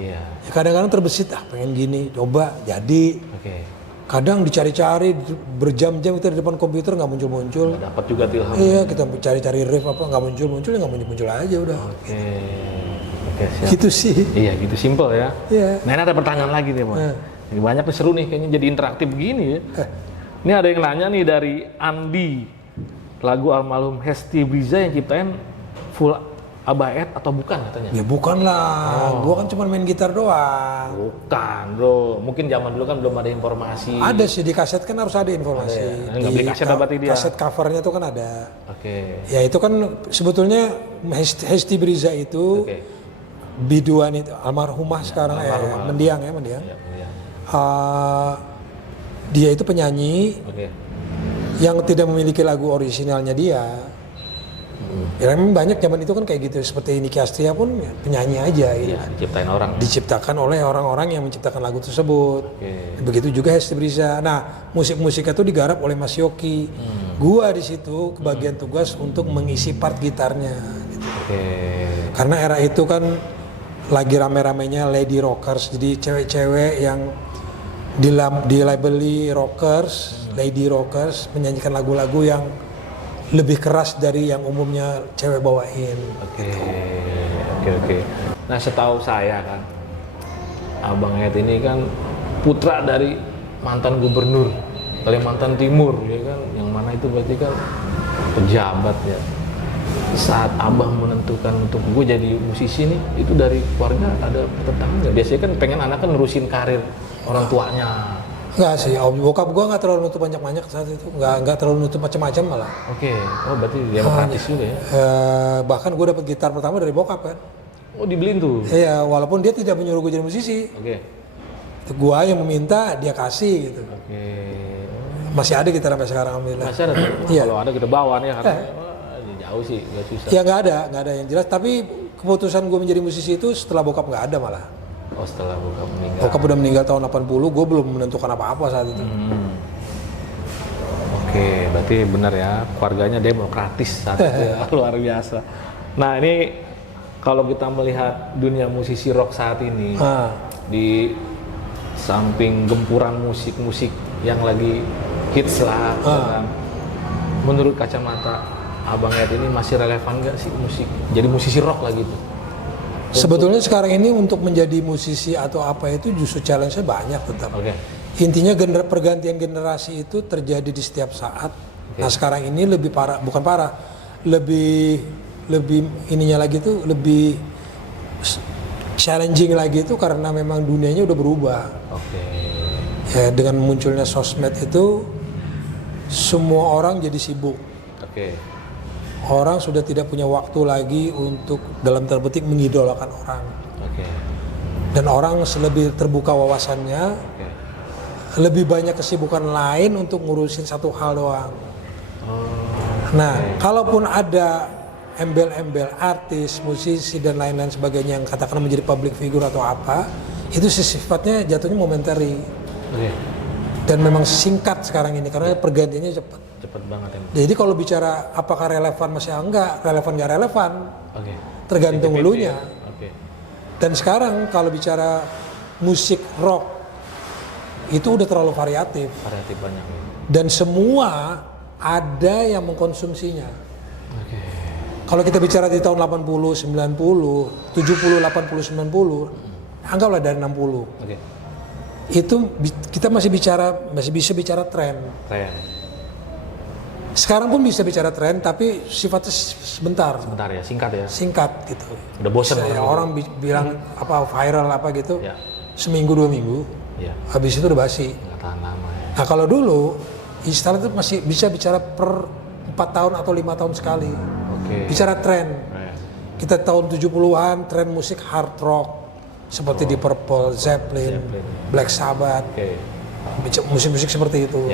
Iya. Ya, kadang-kadang terbesit, pengen gini, coba jadi. Kadang dicari-cari berjam-jam kita di depan komputer nggak muncul-muncul. Dapat juga ilham. Iya, kita cari-cari riff apa nggak muncul-muncul ya nggak muncul-muncul aja udah. Oke, siap. Gitu sih. Iya, gitu simple ya. Iya. Nah, ini ada pertanyaan lagi nih, Mas. Ini banyak nih, seru nih, kayaknya jadi interaktif begini ya. Ini ada yang nanya nih dari Andi, lagu almarhum Hesti Briza yang ciptain full Abah Ed atau bukan katanya? Ya bukan lah, gua kan cuma main gitar doang. Bukan bro, mungkin zaman dulu kan belum ada informasi. Ada sih di kaset kan harus ada informasi. Ada ya? Nggak beli kaset berarti dia? Kaset covernya tuh kan ada. Oke. Ya itu kan sebetulnya Hesti Briza itu biduan itu almarhumah sekarang mendiang. Iya, mendiang. Dia itu penyanyi yang tidak memiliki lagu orisinalnya dia. Ya memang banyak zaman itu kan kayak gitu, seperti Niki Astria pun ya, penyanyi aja gitu. Diciptain orang. Diciptakan oleh orang-orang yang menciptakan lagu tersebut. Begitu juga Hesti Briza. Nah, musik-musiknya itu digarap oleh Mas Yoki. Gua di situ kebagian tugas untuk mengisi part gitarnya gitu. Karena era itu kan lagi rame-ramenya lady rockers, jadi cewek-cewek yang dilabeli rockers, lady rockers, menyanyikan lagu-lagu yang lebih keras dari yang umumnya cewek bawain. Oke. Nah, setahu saya kan, Abang Ed ini kan putra dari mantan gubernur Kalimantan Timur, ya kan, yang mana itu berarti kan pejabat ya. Saat Abang menentukan untuk gue jadi musisi nih, itu dari keluarga ada pertentangan nggak? Biasanya kan pengen anak kan nerusin karir orang tuanya. Enggak sih, bokap gua nggak terlalu nutup banyak-banyak saat itu, nggak terlalu nutup macam-macam malah. Oh berarti demokratis juga ya? Bahkan gua dapat gitar pertama dari bokap kan. Oh dibeliin tuh? Iya, walaupun dia tidak menyuruh gua jadi musisi. Gua yang meminta, dia kasih gitu. Masih ada gitar sampai sekarang alhamdulillah. Masih ada tuh? Iya. Kalau ada kita bawa nih karena jauh sih, nggak susah. Ya nggak ada yang jelas. Tapi keputusan gua menjadi musisi itu setelah bokap nggak ada malah. Oh setelah bokap meninggal. Bokap udah meninggal tahun 80, gue belum menentukan apa-apa saat itu. Oke, berarti benar ya, keluarganya demokratis saat itu ya, luar biasa. Nah ini kalau kita melihat dunia musisi rock saat ini, di samping gempuran musik-musik yang lagi hits lah, kan, menurut kacamata Abang Ed ini masih relevan nggak sih musik? Jadi musisi rock lah gitu? Sebetulnya sekarang ini untuk menjadi musisi atau apa itu justru challenge-nya banyak tetap. Intinya pergantian generasi itu terjadi di setiap saat. Nah sekarang ini lebih parah, bukan parah, lebih ininya lagi tuh lebih challenging lagi itu karena memang dunianya udah berubah. Ya dengan munculnya sosmed itu semua orang jadi sibuk. Orang sudah tidak punya waktu lagi untuk dalam tanda petik mengidolakan orang. Dan orang lebih terbuka wawasannya, lebih banyak kesibukan lain untuk ngurusin satu hal doang. Nah, kalaupun ada embel-embel artis, musisi dan lain-lain sebagainya yang katakan menjadi public figure atau apa, itu sifatnya jatuhnya momentary. Dan memang singkat sekarang ini karena pergantiannya cepat. Cepat banget ya. Jadi kalau bicara apakah relevan masih enggak, relevan nggak relevan, tergantung elunya. Dan sekarang kalau bicara musik rock itu udah terlalu variatif. Variatif banyak. Dan semua ada yang mengkonsumsinya. Kalau kita bicara di tahun 80, 90, 70, 80, 90, anggaplah dari 60. Itu kita masih bisa bicara tren. Sekarang pun bisa bicara tren, tapi sifatnya sebentar ya, singkat ya. Singkat gitu. Udah bosan orang bilang apa viral apa gitu, seminggu 2 minggu, habis itu udah basi. Nggak tahan lama ya. Nah kalau dulu istilah itu masih bisa bicara per 4 tahun atau 5 tahun sekali. Bicara tren. Kita tahun 70-an tren musik hard rock seperti di Purple, Zeppelin, Black Sabbath, musik-musik seperti itu.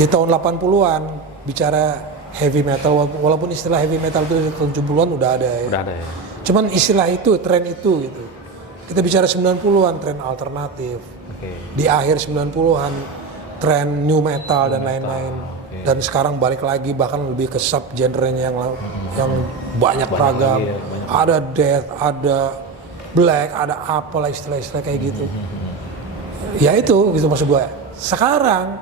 Di tahun 80-an bicara heavy metal, walaupun istilah heavy metal itu di tahun 70-an udah ada ya. Cuman istilah itu, tren itu gitu. kita bicara 90-an tren alternatif. Di akhir 90-an tren new metal dan lain-lain. Dan sekarang balik lagi bahkan lebih ke sub genre-nya yang banyak ragam. Ada death, ada black, ada apalah istilah-istilah kayak gitu. Ya itu gitu maksud gue. Sekarang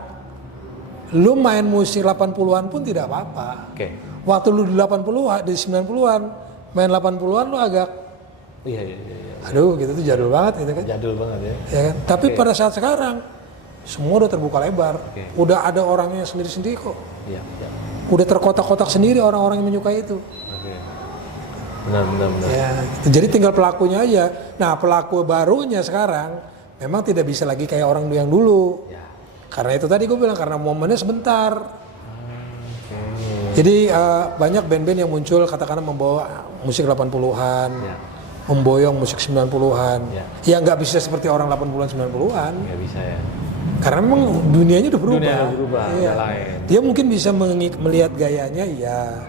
lu main musik 80-an pun tidak apa-apa. Waktu lu di 80-an, di 90-an, main 80-an lu agak aduh gitu tuh jadul banget gitu kan. Jadul banget ya. Ya kan? Tapi pada saat sekarang semua udah terbuka lebar. Udah ada orangnya sendiri-sendiri kok. Udah terkotak-kotak sendiri orang-orang yang menyukai itu. Benar. Ya, gitu. Jadi tinggal pelakunya aja. Nah, pelaku barunya sekarang memang tidak bisa lagi kayak orang yang dulu. Karena itu tadi gue bilang karena momennya sebentar. Jadi banyak band-band yang muncul katakanlah membawa musik 80-an. Memboyong musik 90-an. Ya nggak bisa seperti orang 80-an 90-an. Nggak bisa ya. Karena memang dunianya udah berubah. Dunia berubah, Iya. lain. Dia mungkin bisa melihat gayanya, iya.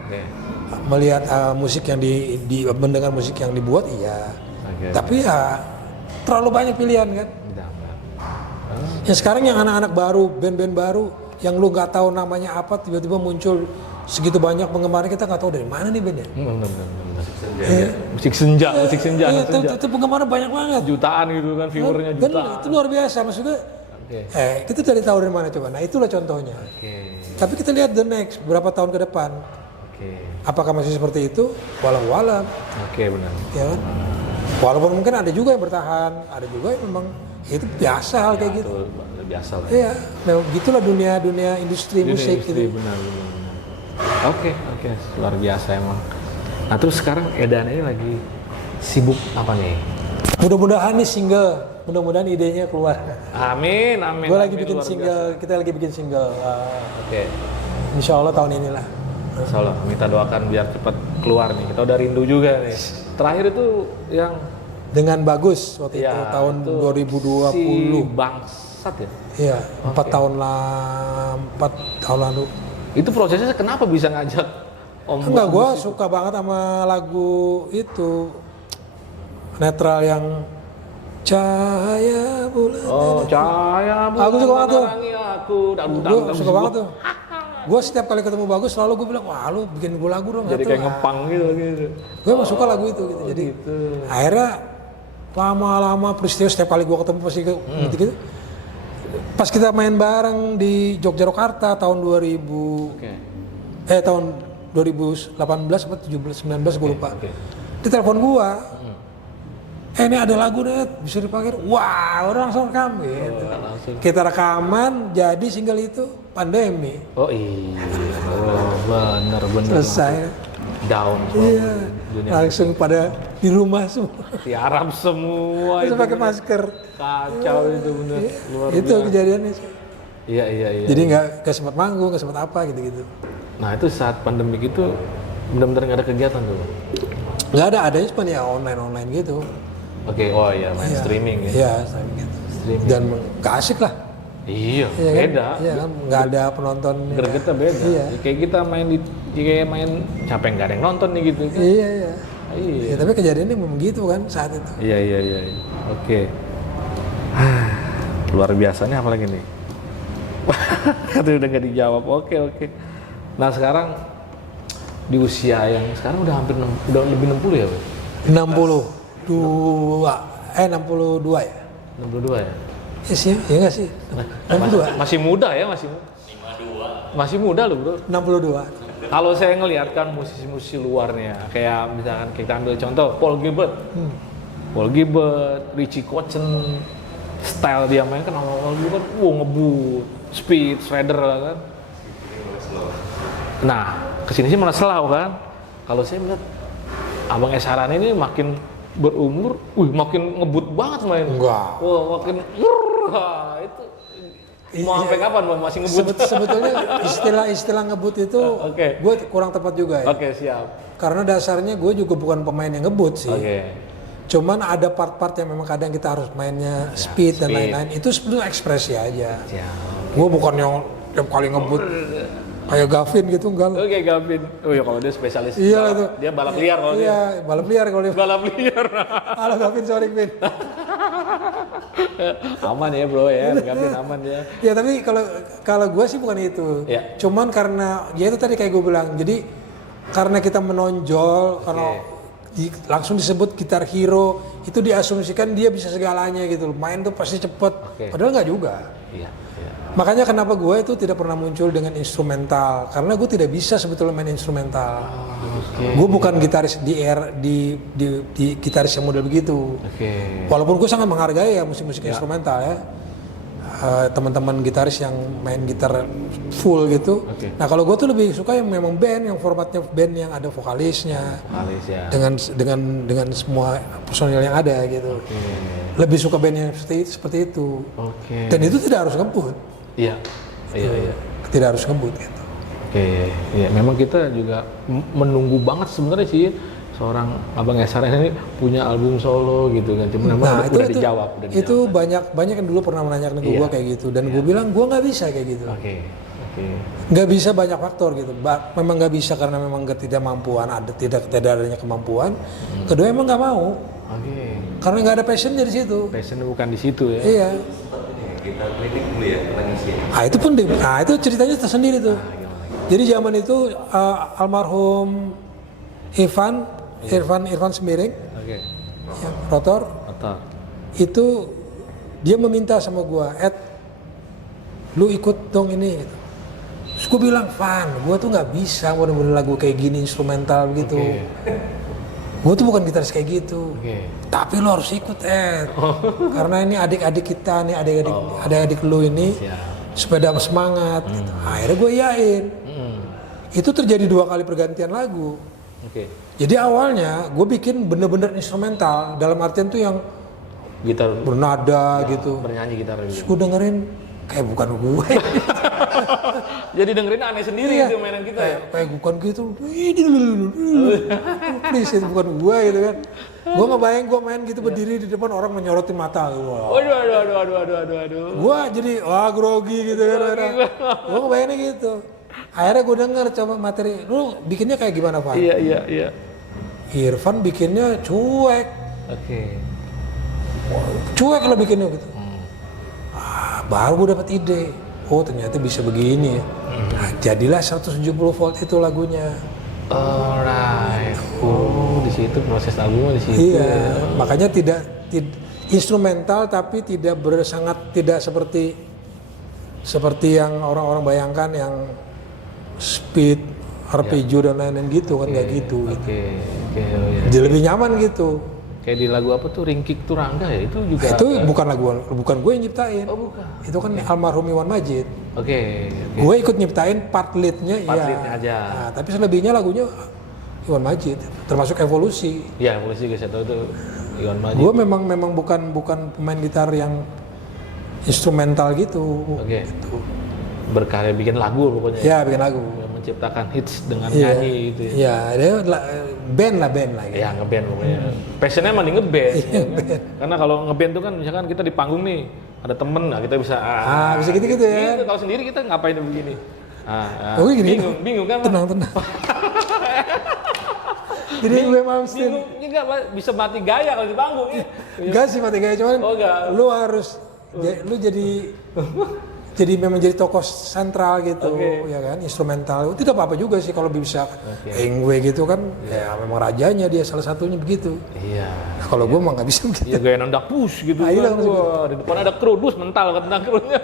Melihat musik yang mendengar musik yang dibuat, iya. Tapi ya terlalu banyak pilihan kan. Ya sekarang yang anak-anak baru, band-band baru, yang lu nggak tahu namanya apa, tiba-tiba muncul segitu banyak penggemarnya, kita nggak tahu dari mana nih bandnya. Musik senja. Itu penggemarnya banyak banget. Jutaan gitu kan, viewernya Dan jutaan. itu luar biasa maksudnya. Kita dari tahu dari mana coba. Nah itulah contohnya. Tapi kita lihat the next berapa tahun ke depan. Apakah masih seperti itu? Walau-walau. Benar. Ya kan? Walaupun mungkin ada juga yang bertahan, ada juga yang memang itu biasa hal kayak gitu. Biasa lah. Iya, memang gitulah dunia industri musik gitu. Benar. Oke, luar biasa emang. Nah terus sekarang Edan ini lagi sibuk apa nih? Mudah-mudahan nih single, mudah-mudahan idenya keluar. Amin. Gue lagi bikin single, kita lagi bikin single. Insya Allah tahun inilah. Insya Allah, kita doakan biar cepat keluar nih. Kita udah rindu juga nih. Terakhir itu yang dengan Bagus waktu itu tahun itu 2020. Si Bangsat ya? Iya, 4 tahun lalu. Itu prosesnya kenapa bisa ngajak Om? Enggak, gue suka banget sama lagu itu netral yang Cahaya Bulan. Cahaya Bulan. Aku suka banget tuh. Gue suka banget tuh. Gue setiap kali ketemu Bagus selalu gue bilang, wah lu bikin gue lagu dong. Jadi kayak ngepang gitu. Gue emang suka lagu itu gitu. Jadi akhirnya lama-lama peristiwa setiap kali gue ketemu pasti gitu. Pas kita main bareng di Jogjakarta tahun 2000, tahun 2018 atau 19 gue lupa. Dia telepon gue, ini ada lagu deh bisa dipakai. Wah, orang langsung rekam gitu. Kita rekaman, jadi single itu pandemi. Oh iya, bener. Selesai. Down Iya, langsung pada di rumah semua. Tiarap semua. Terus pakai masker. Kacau itu bener. Luar Itu biasa. kejadiannya. Iya. Jadi nggak sempat manggung, nggak sempat apa gitu. Nah itu saat pandemi itu benar-benar nggak ada kegiatan tuh. Nggak ada, adanya cuma ya online gitu. Oke, oh iya main streaming ya. Iya, streaming gitu. Streaming. Dan nggak asik lah. Iya, Iya kan? beda. Iya kan, nggak ada penonton. Gregetnya beda. Iya. Kayak kita main capek nggak ada yang nonton nih gitu kan. Iya. Iya. Ya, tapi kejadiannya memang gitu kan saat itu. Iya. Oke. Luar biasanya apa lagi nih? Katanya udah nggak dijawab. Oke. Nah sekarang di usia yang sekarang udah hampir udah lebih 60 ya, Bang? 62 ya? 62 ya? Yes ya, iya nggak sih? 62? Masih muda ya, masih muda loh bro. 62. Kalau saya ngelihat kan musisi-musisi luarnya, kayak misalkan kita ambil contoh Paul Gilbert, Richie Kotzen, style dia main kan awal-awal dulu kan, ngebut, speed, shredder kan. Nah, kesini sih malah slow kan. Kalau saya melihat Abang Esaran ini makin berumur, makin ngebut banget main. Enggak. Wah, makin itu mau sampai kapan Bang masih ngebut? Sebetulnya istilah ngebut itu gue kurang tepat juga ya. Oke, siap. Karena dasarnya gue juga bukan pemain yang ngebut sih. Cuman ada part-part yang memang kadang kita harus mainnya speed dan lain-lain. Itu sebetulnya ekspresi aja. Gue bukan yang tiap kali ngebut kayak Gavin gitu enggak lah. Oke, Gavin. Oh ya kalau dia spesialis. Iya itu. Dia balap liar kalau dia. Iya, balap liar kalau dia. Balap liar. Halo Gavin, sorry Vin. Aman ya bro ya, Gavin aman ya. Ya tapi kalau gue sih bukan itu. Ya. Cuman karena ya itu tadi kayak gue bilang. Jadi karena kita menonjol, karena langsung disebut gitar hero, itu diasumsikan dia bisa segalanya gitu. Main tuh pasti cepet. Padahal nggak juga. Iya. Makanya kenapa gue itu tidak pernah muncul dengan instrumental, karena gue tidak bisa sebetulnya main instrumental. Gue bukan gitaris di gitaris yang model begitu. Walaupun gue sangat menghargai ya musik-musik instrumental ya. Teman-teman gitaris yang main gitar full gitu. Nah kalau gue tuh lebih suka yang memang band, yang formatnya band yang ada vokalisnya, dengan semua personil yang ada gitu. Lebih suka band yang seperti itu. Dan itu tidak harus ngebut. Iya. Tidak harus ngebut gitu. Iya. Memang kita juga menunggu banget sebenarnya sih seorang Abang Esar ini punya album solo gitu kan. Cuma memang udah dijawab. Itu banyak yang dulu pernah menanyakan ke gue kayak gitu. Dan gue bilang gue nggak bisa kayak gitu. Nggak bisa banyak faktor gitu. Memang nggak bisa karena memang ketidakmampuan, tidak adanya kemampuan. Kedua emang nggak mau. Karena nggak ada passionnya di situ. Passion bukan di situ ya. Iya. Kita kritik dulu ya, nangis ya. Itu ceritanya tersendiri tuh. Jadi zaman itu almarhum Irfan Semiring, yang rotor, itu dia meminta sama gua, Ed, lu ikut dong ini. Gitu. Terus gua bilang, Van, gua tuh nggak bisa model lagu kayak gini instrumental gitu. Gue tuh bukan gitaris kayak gitu, tapi lo harus ikut Ed, karena ini adik-adik kita nih, adik-adik lo ini, supaya dapat semangat. Gitu. Akhirnya gue iyain. Itu terjadi 2 kali pergantian lagu. Jadi awalnya gue bikin bener-bener instrumental, dalam artian tuh yang gitar bernada gitu. Bernyanyi gitar. Terus gue dengerin kayak bukan gue. Jadi dengerin aneh sendiri gitu mainan kita ya. Kayak bukan gitu. Please itu bukan gue gitu kan. Gue ngebayang gue main gitu berdiri di depan orang menyorotin mata. Aduh. Gue jadi grogi gitu kan. Gue ngebayangnya gitu. Akhirnya gue denger coba materi. Lu bikinnya kayak gimana Pak? Iya. Irfan bikinnya cuek. Cuek lah bikinnya gitu. Baru gue dapet ide. Oh ternyata bisa begini ya. Nah, jadilah 170 volt itu lagunya. Alright. Oh, di situ proses albumnya di situ. Iya. Makanya tidak instrumental tapi tidak seperti yang orang-orang bayangkan yang speed, arpeggio dan lain-lain gitu kan nggak gitu. Jadi lebih nyaman gitu. Kayak di lagu apa tuh Ringkik Turangga ya itu juga. Itu bukan gue yang nyiptain. Oh bukan. Itu kan almarhum Iwan Majid. Gue ikut nyiptain part leadnya aja. Nah, tapi selebihnya lagunya Iwan Majid, termasuk Evolusi. Iya Evolusi saya tahu itu Iwan Majid. Gue memang bukan pemain gitar yang instrumental gitu. Gitu. Berkarya bikin lagu pokoknya. Ya bikin lagu. Menciptakan hits dengan nyanyi gitu ya. Iya, dia band lah gitu. Ya ngeband pokoknya. Passionnya emang di ngeband. Karena kalau ngeband tuh kan misalkan kita di panggung nih ada temen, nah kita bisa bisa gitu ya. Gitu, kalau sendiri kita ngapain begini? Bingung kan? Tenang. Jadi gue mamsin. Bingung enggak bisa mati gaya kalau di panggung. Enggak sih mati gaya, cuman lu harus lu jadi memang jadi tokoh sentral gitu, ya kan, instrumental. Tidak apa-apa juga sih kalau bisa Ingwe gitu kan, ya memang rajanya dia salah satunya begitu. Iya. Nah, kalau gue mah nggak bisa begitu. Iya gaya nendang push gitu. Kan. Wah, di depan ada kru, dus mental tentang krunya.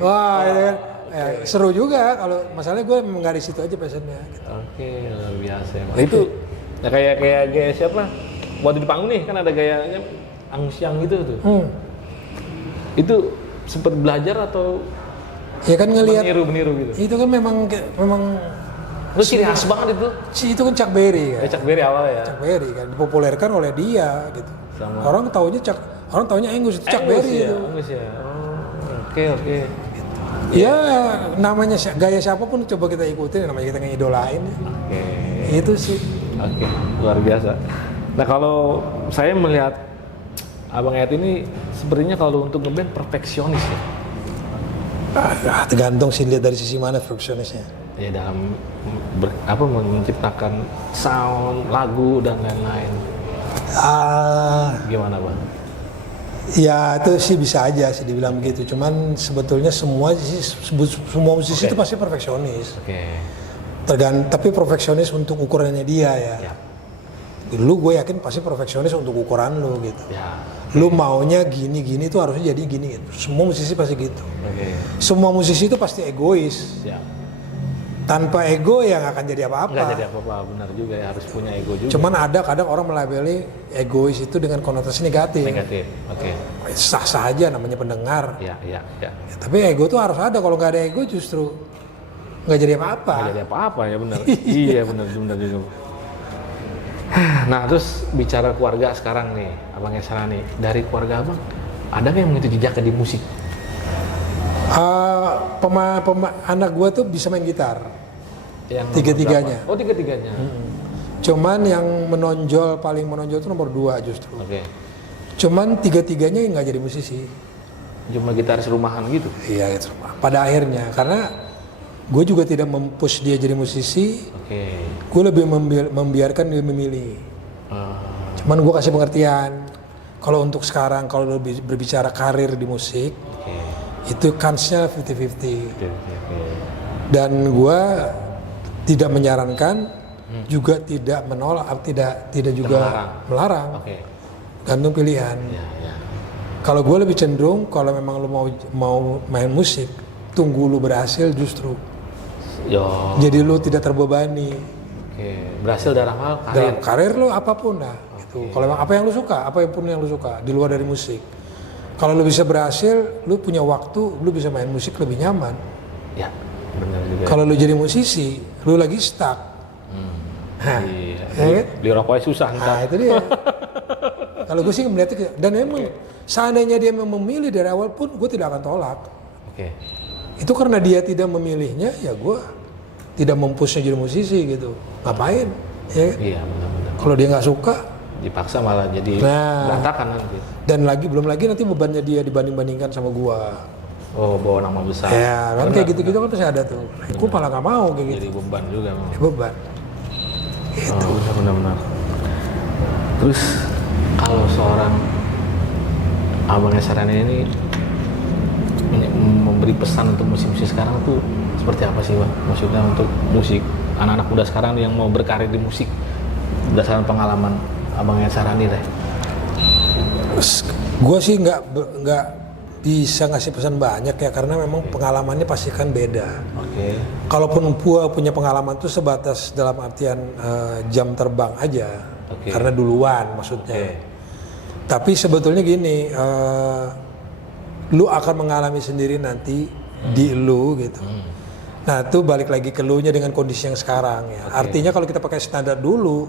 Wah, ya kan. Ya, seru juga kalau masalahnya gue memang nggak di situ aja passionnya. Gitu. Luar biasa. Nah, itu ya kayak gaya siapa? Waktu di panggung nih kan ada gayanya Angsiang gitu tuh. Itu sempat belajar atau ya kan ngelihat meniru gitu. Itu kan memang itu ciri khas banget itu. Itu kan Chuck Berry kan. Chuck Berry awalnya ya. Chuck Berry kan dipopulerkan oleh dia gitu. Orang taunya Angus itu Chuck Berry itu. Angus ya. Oke. Ya namanya gaya siapapun coba kita ikutin, namanya kita ngidolain. Itu sih. Luar biasa. Nah kalau saya melihat Abang Ed ini sepertinya kalau untuk ngeband perfeksionis ya. Tergantung sih lihat dari sisi mana perfeksionisnya. Ya dalam menciptakan sound, lagu dan lain-lain. Gimana Bang? Ya itu sih bisa aja sih dibilang begitu. Cuman sebetulnya semua musisi itu pasti perfeksionis. Tapi perfeksionis untuk ukurannya dia ya. Lu gue yakin pasti perfeksionis untuk ukuran lu gitu. Lu maunya gini-gini tuh harusnya jadi gini gitu. Semua musisi pasti gitu. Semua musisi itu pasti egois. Tanpa ego ya nggak akan jadi apa-apa. Nggak jadi apa-apa, benar juga ya, harus punya ego juga. Cuman ada kadang orang melabeli egois itu dengan konotasi negatif. Sah-sah aja namanya pendengar. Ya. Tapi ego tuh harus ada, kalau nggak ada ego justru nggak jadi apa-apa. Nggak jadi apa-apa ya benar. Iya benar juga. Nah terus bicara keluarga sekarang nih, Abang Esra nih, dari keluarga Abang, ada nggak yang mengikuti jejaknya di musik? Anak gue tuh bisa main gitar. Yang tiga-tiganya. Oh tiga-tiganya. Cuman yang paling menonjol itu nomor 2 justru. Cuman tiga-tiganya nggak jadi musisi. Cuma gitaris rumahan gitu? Iya itu. Pada akhirnya, karena gue juga tidak mempush dia jadi musisi. Gue lebih membiarkan dia memilih. Cuman gue kasih pengertian. Kalau untuk sekarang, kalau lebih berbicara karir di musik, itu kansnya 50-50. Dan gue tidak menyarankan, juga tidak menolak, tidak juga melarang. Gantung pilihan. Kalau gue lebih cenderung, kalau memang lu mau main musik, tunggu lu berhasil justru. Jadi lu tidak terbebani. Berhasil dalam hal karir. Dalam karir lu apapun lah. Gitu. Kalau memang apa yang lu suka, apapun yang lu suka di luar dari musik. Kalau lu bisa berhasil, lu punya waktu, lu bisa main musik lebih nyaman. Ya, benar juga. Kalau lu jadi musisi, lu lagi stuck. Beli rokoknya susah Nah itu dia. Kalau gue sih melihatnya, dan memang seandainya dia memang memilih dari awal pun, gue tidak akan tolak. Itu karena dia tidak memilihnya, ya gue tidak mempushnya jadi musisi gitu. Ngapain? Ya? Iya benar-benar. Kalau dia nggak suka, dipaksa malah jadi berantakan nanti. Dan belum lagi nanti bebannya dia dibanding-bandingkan sama gua. Bawa nama besar. Ya kan kayak gitu-gitu kan pasti ada tuh. Gua malah nggak mau kayak gitu. Jadi beban juga. Beban. Itu. Benar-benar. Terus kalau seorang Abang Esra ini memberi pesan untuk musik-musik sekarang tuh seperti apa sih Bang? Maksudnya untuk musik anak-anak muda sekarang yang mau berkarir di musik berdasarkan pengalaman Abang Esra ini deh. Gue sih nggak bisa ngasih pesan banyak ya, karena memang pengalamannya pasti kan beda. Kalaupun gue punya pengalaman tuh sebatas dalam artian jam terbang aja, karena duluan maksudnya. Tapi sebetulnya gini, lu akan mengalami sendiri nanti di lu gitu. Nah itu balik lagi ke lu nya dengan kondisi yang sekarang ya. Artinya kalau kita pakai standar dulu,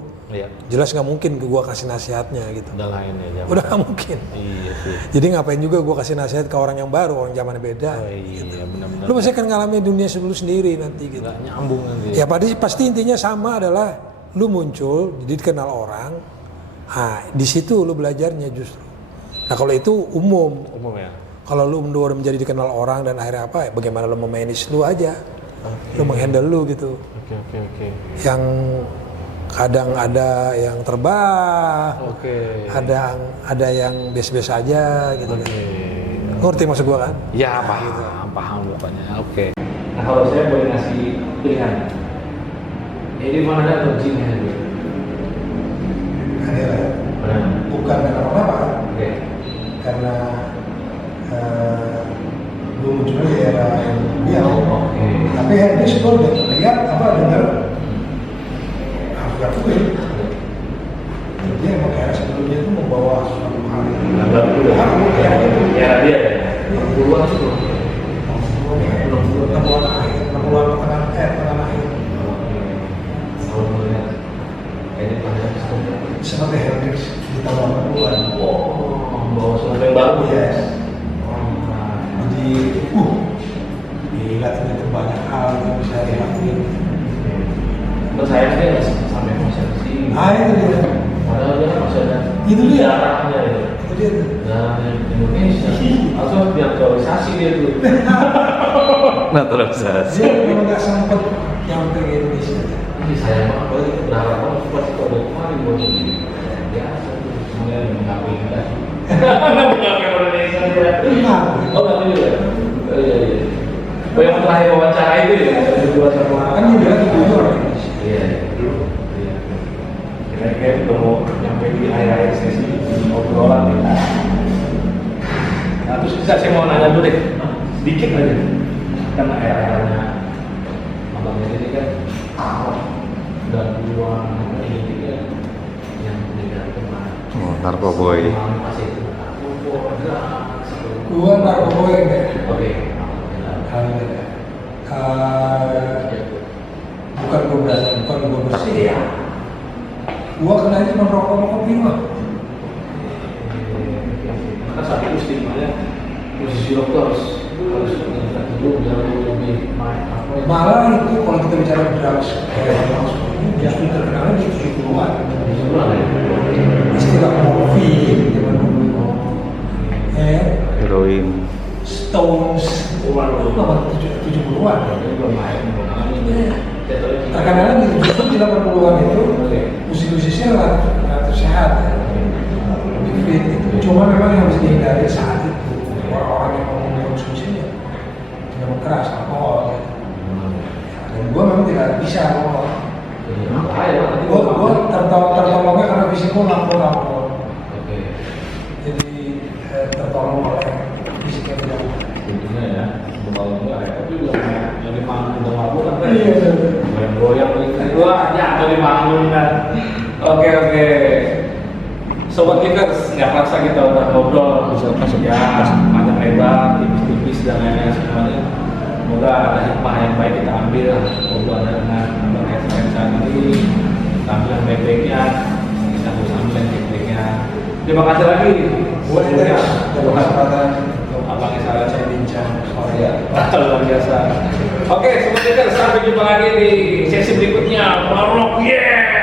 jelas nggak mungkin gua kasih nasihatnya gitu. Udah nggak mungkin. Iya sih. Jadi ngapain juga gua kasih nasihat ke orang yang baru, orang zamannya beda. Gitu. Benar-benar. Lu pasti akan ngalami dunia sebelum sendiri nanti gitu. Nggak nyambung nanti. Ya pasti intinya sama adalah lu muncul, jadi dikenal orang. Nah di situ lu belajarnya justru. Nah kalau itu umum ya. Kalau lu udah menjadi dikenal orang dan akhirnya apa? Bagaimana lu memanage lu aja. Lu menghandle lu gitu. Yang kadang ada yang terbang, ada yang biasa-biasa aja gitu. Ngerti maksud gua kan? Ya paham pokoknya. Nah kalau saya boleh ngasih pilihan, ini mana ada atau jin ya? Bukan karena apa? Karena belum munculnya di era dia. Tapi dia sudah lihat dengar harus diakui. Dia emang era sebelumnya itu membawa suatu hal Ya dia ya. Puluhan itu. 60-an akhir. Seperti Hendrix di tahun 80-an. Membawa sesuatu yang baru. Jadi, gila ternyata banyak hal yang bisa dilakuin. Terus saya nggak sampai konser sih. Itu dia. Padahal dia kan masih ada Itu dia. arahnya itu. Itu dia. Nah, Indonesia. Atau naturalisasi dia tuh. Naturalisasi. Dia memang nggak sempet nyampe ke Indonesia. Ini sayang banget, kalau itu berharap banget pasti kalau kemarin buat ini. Biasa tuh, semuanya mengaku kita. Mengaku Indonesia dia. Oh nggak tahu juga. Oh iya iya. Oh yang terakhir wawancara itu ya, berdua sama. Kan dia bilang itu orang Indonesia. Iya. Iya. Kira-kira ketemu nyampe di akhir-akhir sesi obrolan kita. Nah terus saya mau nanya dulu deh, sedikit aja. Karena era-eranya abang ini kan dan dua ini kan yang menjadi teman. Oh, narkoboy. Gua narkoboy deh. Oke. Bukan gue bersih ya. Gua kenanya cuma rokok sama kopi mah. Karena saat itu stigmanya posisi dokter harus mengingat dulu biar lebih naik apa ya. Malah itu kalau kita bicara drugs justru terkenalnya di 70-an. Istilah morfin zaman dulu. Heroin. Stones itu nama 70-an. Terkenalnya di 80-an itu musik-musiknya relatif sehat ya. Lebih fit gitu. Cuma memang yang harus dihindari saat itu orang-orang yang mau mengkonsumsinya minuman keras, alkohol gitu. Dan gue memang tidak bisa alkohol. Gue tertolongnya karena fisik gue nggak kuat alkohol. Jadi tertolong oleh fisik yang tidak kuat. Intinya ya, kalau enggak ya, tapi udah dari panggung udah mabuk kan? Iya, goyang gitu aja dari panggung kan. Oke. Sobat Clickers, nggak kerasa kita udah ngobrol, bisa ya panjang lebar, tipis-tipis dan lain-lain semuanya. Semoga ada hikmah yang baik kita ambil ngobrol dengan Abang Ensa ini, ambil yang baik-baiknya, kita harus ambil yang baik-baiknya. Terima kasih lagi. Buat ya, kesempatan Abang Ensa saya bincang soal ya, luar biasa. Oke, Sobat Clickers, sampai jumpa lagi di sesi berikutnya. Marok, yeah!